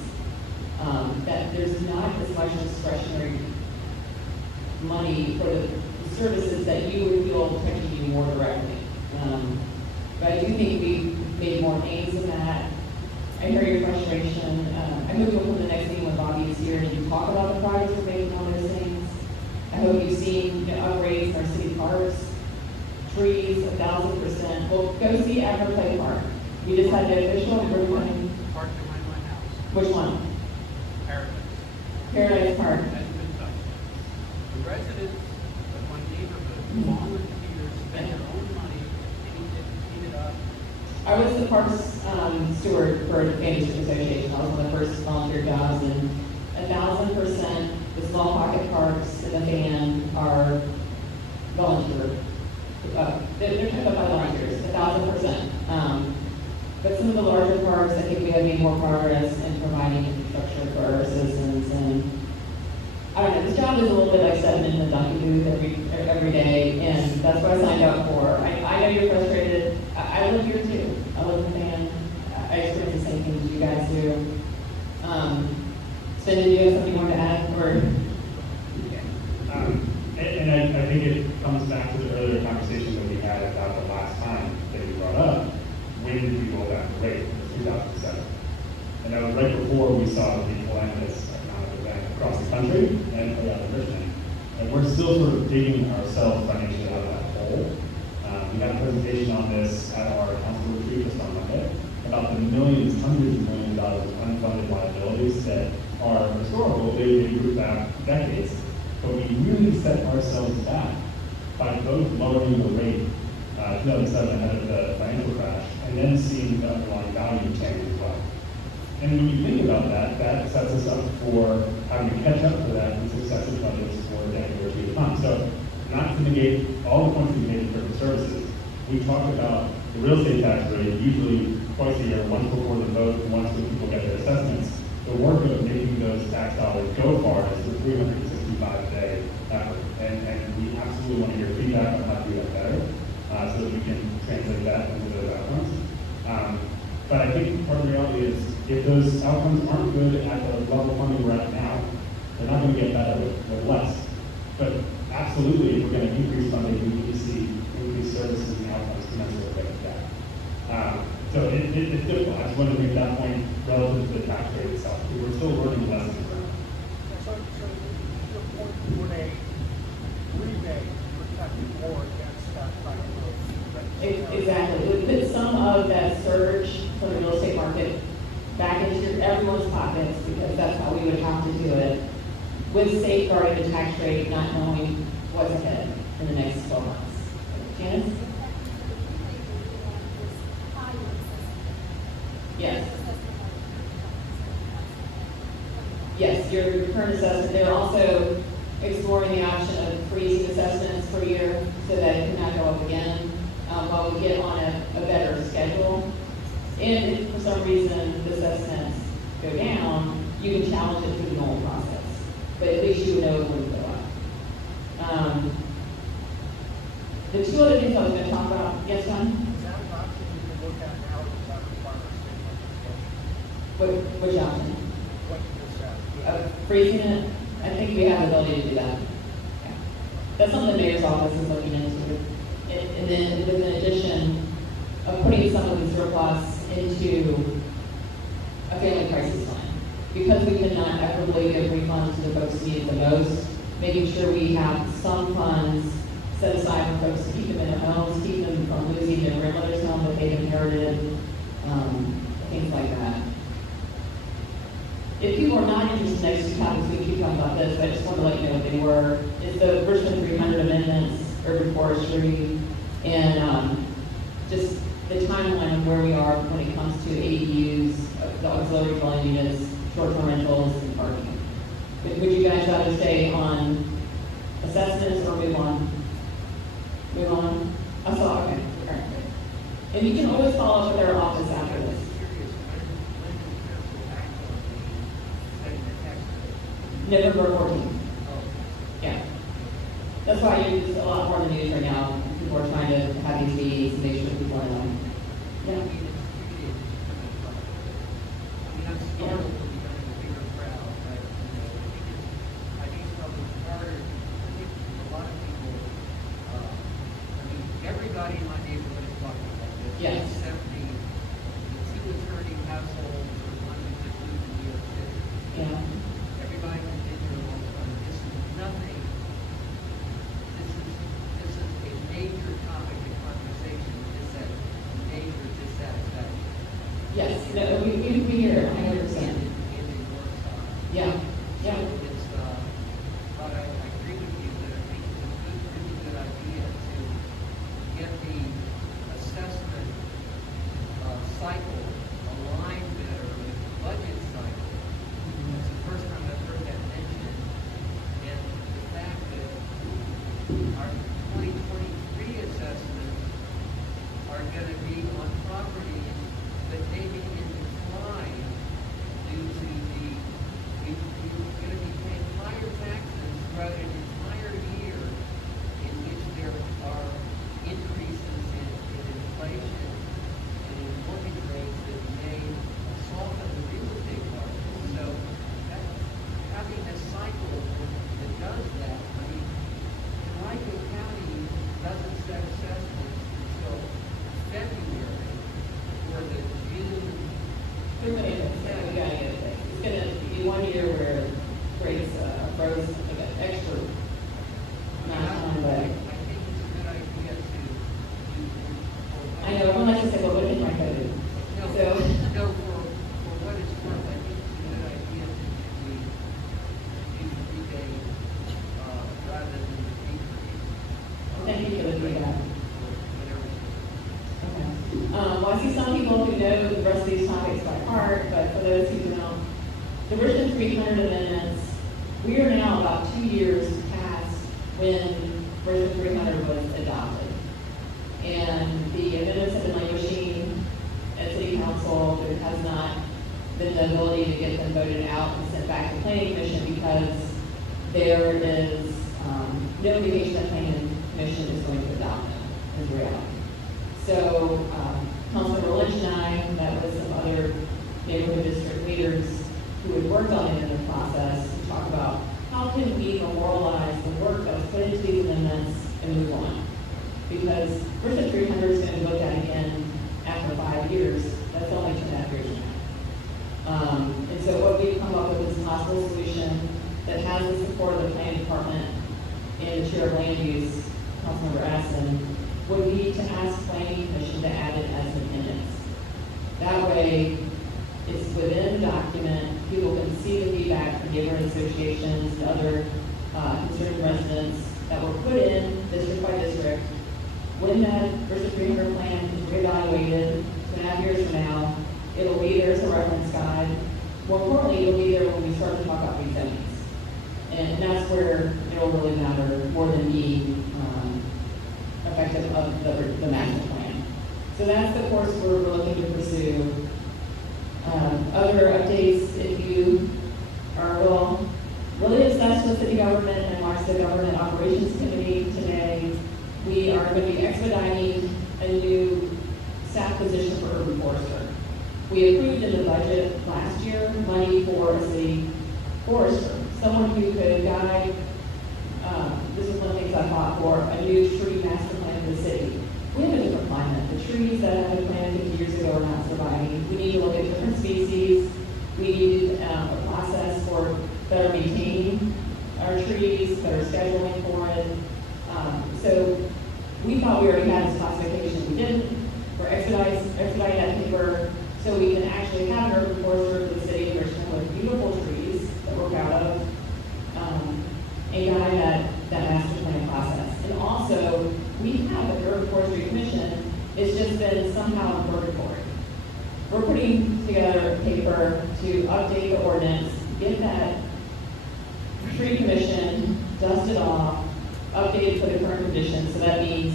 That there's not as much discretionary money for the services that you would feel touching you more directly. But I do think we've made more gains in that. I hear your frustration. I hope you'll come to the next meeting when Bobby is here and you talk about the progress we're making on those things. I hope you've seen upgrades in our city parks, trees, 1,000%. Well, go see Everplay Park. We just had the official improvement. Park behind my house, Which one? Paradise. Paradise Park. Hasn't been touched. The residents of my neighborhood volunteers spend their own money to clean it up. I was the parks steward for the Fannie District Association. I was one of the first volunteer jobs, and 1,000%, the small pocket parks in the fan are volunteer. They're took up by volunteers, 1,000%. But some of the larger parks, I think we have made more progress in providing infrastructure for our citizens. And I don't know, this job is a little bit like sitting in the donkey booth every day, and that's what I signed up for. I know you're frustrated. I live here too. I live in the fan. I experience the same things you guys do. Cindy, do you have something you want to add, or? And I think it comes back to the earlier conversation that we had about the last time that you brought up. When did we roll back the rate? It was 2007. And that was right before we saw the calamitous economic event across the country and play out in Richmond. And we're still sort of digging ourselves financially out of that hole. We had a presentation on this at our council retreat just on Monday about the millions, hundreds of millions of dollars of unfunded liabilities that are historical. They group back decades. But we really set ourselves back by both lowering the rate 2007 ahead of the financial crash and then seeing the underlying value change as well. And when you think about that, that sets us up for having to catch up for that in successive budgets for a decade or two at a time. So not to negate all the points we made in different services, we talked about the real estate tax rate usually twice a year, once before the vote and once when people get their assessments. The work of making those tax dollars go far is the 365-day effort. And we absolutely want to hear feedback on how to do that better so that we can translate that into those outcomes. But I think part of the reality is if those outcomes aren't good at the level of funding we're at now, they're not going to get better with less. But absolutely, if we're going to increase funding, we need to see increased services and outcomes commensurate with that. So it's difficult. I just wanted to make that point relative to the tax rate itself. We're still learning lessons from it. So your point, would a rebate protect you more against that kind of growth? Exactly. We put some of that surge from the real estate market back into everyone's pockets because that's how we would have to do it, with safeguarding the tax rate, not knowing what's ahead in the next 12 months. Janice? Yes. Yes, your current assessment. They're also exploring the option of freezing assessments per year so that it cannot go up again while we get on a better schedule. And if for some reason the assessments go down, you can challenge it through the normal process. But at least you would know it wouldn't go up. The two other things I was going to talk about, yes, John? Is that an option you can look at now, or does that require a state legislation? Which option? What you just said. Freezing it? I think we have the ability to do that. Yeah. That's something the mayor's office is looking into. And then with an addition of putting some of the surplus into a family crisis fund. Because we cannot equitably give refunds to the folks who need it the most, making sure we have some funds set aside for folks to keep them in their homes, keep them from losing their grandmother's home that they've inherited, things like that. If people are not interested in the next two topics, we can keep talking about this, but I just want to let you know what they were. It's the Richmond 300 amendments, urban forestry, and just the time timeline of where we are when it comes to ADUs, the auxiliary dwelling units, short-term rentals, and parking. Would you guys rather stay on assessments or move on? Move on? I saw, okay, all right. And you can always follow up with our office after this. November 14th. Yeah. That's why there's a lot more in the news right now. People are trying to have these meetings and make sure people are in line. Yeah. I mean, I'm startled when you have a bigger crowd, but, I think it's probably harder, I think a lot of people, everybody in my neighborhood is talking about this. Yes. Except the two attorney households or one who just moved to New York City. Yeah. Everybody who's in here all the time, this is nothing, this is a major topic of conversation, is that major dissatisfaction. Yes, no, we hear it, 100%. Yeah, yeah. It's, but I agree with you that I think it's a really good idea to get the assessment cycle aligned better with the budget cycle. It's the first time I've heard that mentioned, and the fact that our 2023 assessments are gonna be on properties that may be in decline due to we're gonna be paying higher taxes throughout an entire year in which there are increases in inflation and in mortgage rates that may soften the real estate market. So having a cycle that does that, I mean, Henrico County doesn't set assessments until February for the June. We gotta get it fixed. It's gonna be 1 year where rates rose like an extra amount of time, but I think it's a good idea to do. I know, everyone likes to say, well, what did my code? No, So, no, for what it's worth, I think it's a good idea to do the rebate, rather than the decrease. thank you for the feedback. Whatever. Okay. Well, I see some people who know the rest of these topics by heart, but for those who don't, the Richmond 300 amendments, we are now about 2 years past when Richmond 300 was adopted. And the amendments have been languishing at City Council. There has not been the ability to get them voted out and sent back to the Planning Commission because there is no indication that Planning Commission is going to adopt them as reality. So, Councilmember Lynch and I met with some other neighborhood district leaders who had worked on it in the process to talk about how can we memorialize the work that was put into these amendments and move on. Because Richmond 300 is going to look at again after 5 years. That's only 2.5 years now. And so what we've come up with is a possible solution that has the support of the planning department and the chair of land use, Councilmember Addison, would be to ask planning commission to add it as an appendix. That way, it's within the document, people can see the feedback from neighborhood associations and other concerned residents that were put in district by district. When that Richmond 300 plan is reevaluated 2.5 years from now, it'll be there as a reference guide. More importantly, it'll be there when we start to talk about rezonings. And that's where it'll really matter more than the effective of the master plan. So that's the course we're looking to pursue. Other updates, if you are really obsessed with city government and watch the government operations committee today, we are going to be expediting a new staff position for urban forester. We approved in the budget last year money for a city forester, someone who could guide, this is one of the things I fought for, a new tree master plan for the city. We have a different climate. The trees that have been planted 50 years ago are not surviving. We need to look at different species. We need a process for better maintaining our trees, better scheduling for it. So we thought we already had this classification. We didn't. We're expediting that paper so we can actually have an urban forester for the city of Richmond with beautiful trees that we're proud of, and guide that master plan process. And also, we have an urban forestry commission It's just been somehow in purgatory. We're putting together a paper to update the ordinance, get that tree commission dusted off, updated for the current conditions. So that means,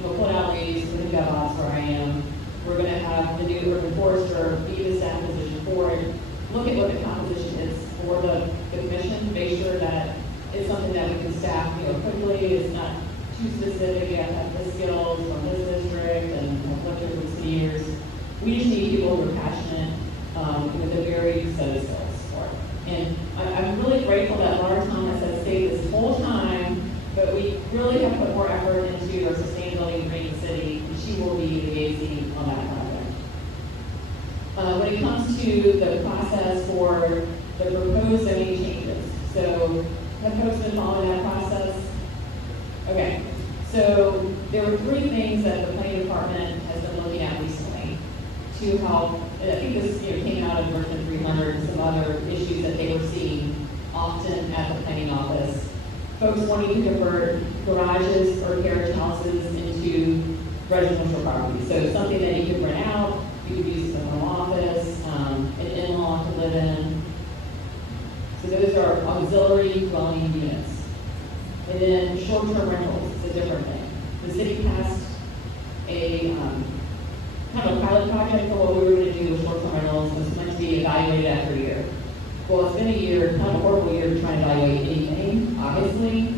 we'll put out leaves for the GovOps where I am. We're gonna have the new urban forester be the staff position for it. Look at what the composition is for the commission, make sure that it's something that we can staff, quickly, it's not too specific, you have to have the skills from this district and what different seniors. We just need people who are passionate, with a varied set of skills for it. And I'm really grateful that Laura Thomas has stayed this whole time, but we really have put more effort into our sustainability in Green City, and she will be the AZ on that project. When it comes to the process for the proposed zoning changes, so have folks been following that process? Okay, so there were 3 things that the planning department has been looking at recently to help, and I think this came out of version 300 and some other issues that they were seeing often at the planning office. Folks wanting to convert garages or carriage houses into residential property. So something that you could rent out, you could use as a home office, an in-law to live in. So those are auxiliary dwelling units. And then short-term rentals is a different thing. The city passed a kind of a pilot project for what we were going to do with short-term rentals. It was meant to be evaluated after a year. Well, it's been a year, kind of a horrible year to try and evaluate anything, obviously.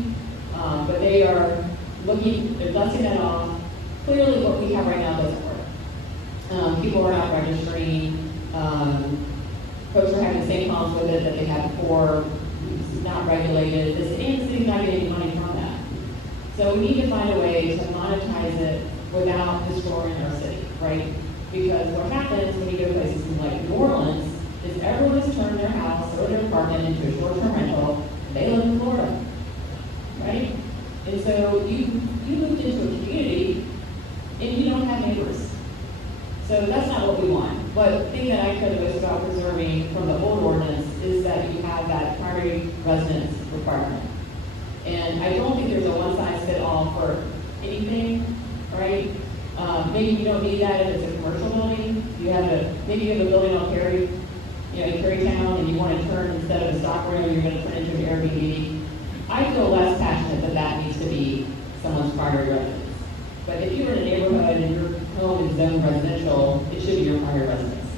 But they are looking, they're dusting that off. Clearly what we have right now doesn't work. People are not registering. Folks are having the same problems with it that they had before. It's not regulated. The city's not getting any money from that. So we need to find a way to monetize it without destroying our city, right? Because what happens when you go to places like New Orleans is everyone has turned their house or their apartment into a short-term rental. They live in Florida, right? And so you moved into a community and you don't have neighbors. So that's not what we want. But the thing that I care the most about preserving from the old ordinance is that you have that primary residence requirement. And I don't think there's a one-size-fits-all for anything, right? Maybe you don't need that if it's a commercial building. Maybe you have a building on Perry, in Carytown, and you want to turn, instead of a stock room, you're going to turn into an Airbnb. I feel less passionate that that needs to be someone's primary residence. But if you're in a neighborhood and your home is zoned residential, it should be your primary residence.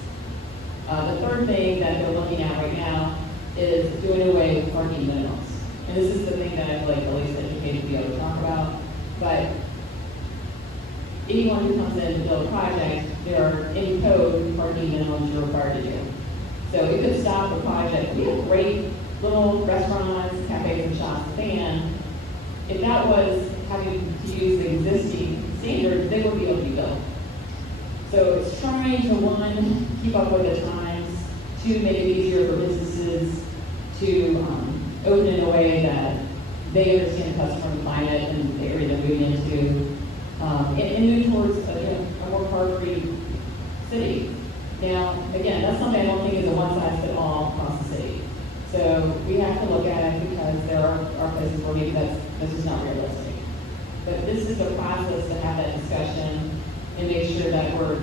The third thing that they're looking at right now is doing away with parking minimums. And this is the thing that I feel like the least educated to be able to talk about. But anyone who comes in to build a project, there are in code parking minimums you're required to do. So it could stop the project. We have great little restaurants, cafes, and shops, and if that was having to use the existing standards, they would be able to be built. So it's trying to, 1, keep up with the times, 2, make it easier for businesses to open in a way that they understand the customer climate and the area they're moving into, and move towards a more car-free city. Now, again, that's something I don't think is a one-size-fits-all across the city. So we have to look at it because there are places where maybe this is not realistic. But this is a process to have that discussion and make sure that we're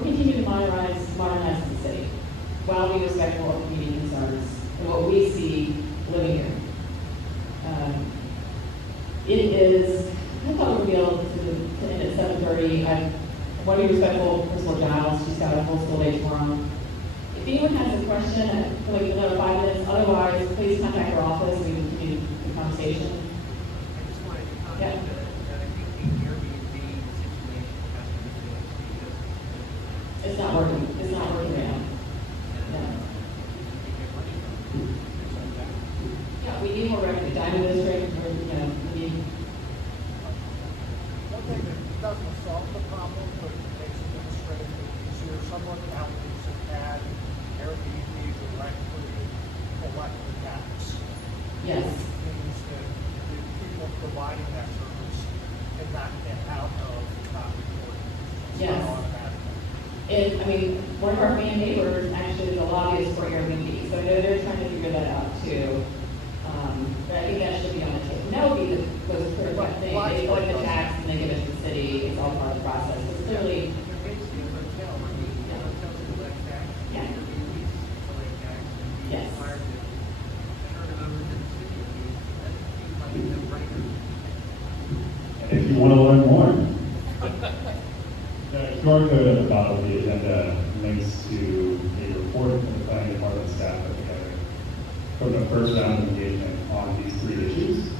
continuing to modernize the city while being respectful of community concerns and what we see living here. I thought we would be able to end at 7:30. I want to be respectful of Principal Giles. She's got a full school day tomorrow. If anyone has a question, for like another 5 minutes, otherwise, please contact our office and we can continue the conversation. I just wanted to comment Yeah. that I think the Airbnb situation has to be fixed because It's not working. It's not working right now. Yeah, we need more revenue. Diamond District, we need. One thing that doesn't solve the problem, but makes it administratively easier, some localities have had Airbnb directly collect the tax. Yes. Which means that the people providing that service can not get out of not reporting. It's Yes. not automatic. One of our main neighbors actually is a lobbyist for Airbnb, so I know they're trying to figure that out too. But I think that should be on the table. And that would be the clear cut thing, they collect the tax and they give it to the city, it's all part of the process, it's clearly, They're basically a hotel, where the hotels collect tax, Yeah. and the lease collect tax, and the Yes. required to turn it over to the city. I mean, that seems like a no-brainer. And if you want to learn more, the QR code at the bottom of the agenda links to a report from the planning department staff put together from the first round of engagement on these three issues.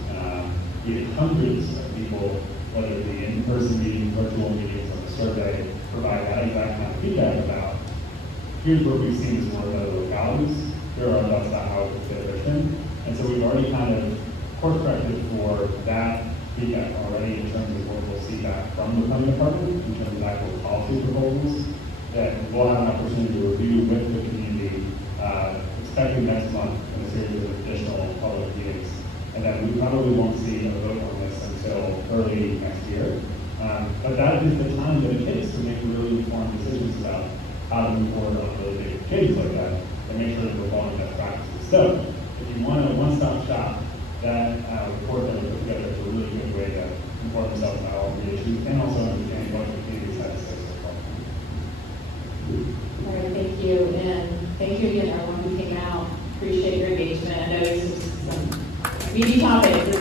We had hundreds of people, whether it be in-person meetings, virtual meetings, on the survey, provide that exact kind of feedback about, here's what we've seen as one of the localities, here are our thoughts about how it could fit Richmond. And so we've already kind of course corrected for that feedback already in terms of what we'll see back from the planning department, in terms of actual policy proposals, that we'll have an opportunity to review with the community, expecting next month in a series of additional public meetings. And then we probably won't see a vote on this until early next year. But that is the time that it takes to make really informed decisions about how to move forward on really big changes like that, and make sure that we're following best practices. So, if you want a one-stop shop, that report that we put together is a really good way to inform themselves about all the issues, and also understand what the communities have to say so far. all right, thank you, and thank you again, everyone who came out, appreciate your engagement, I know this is some meaty topics,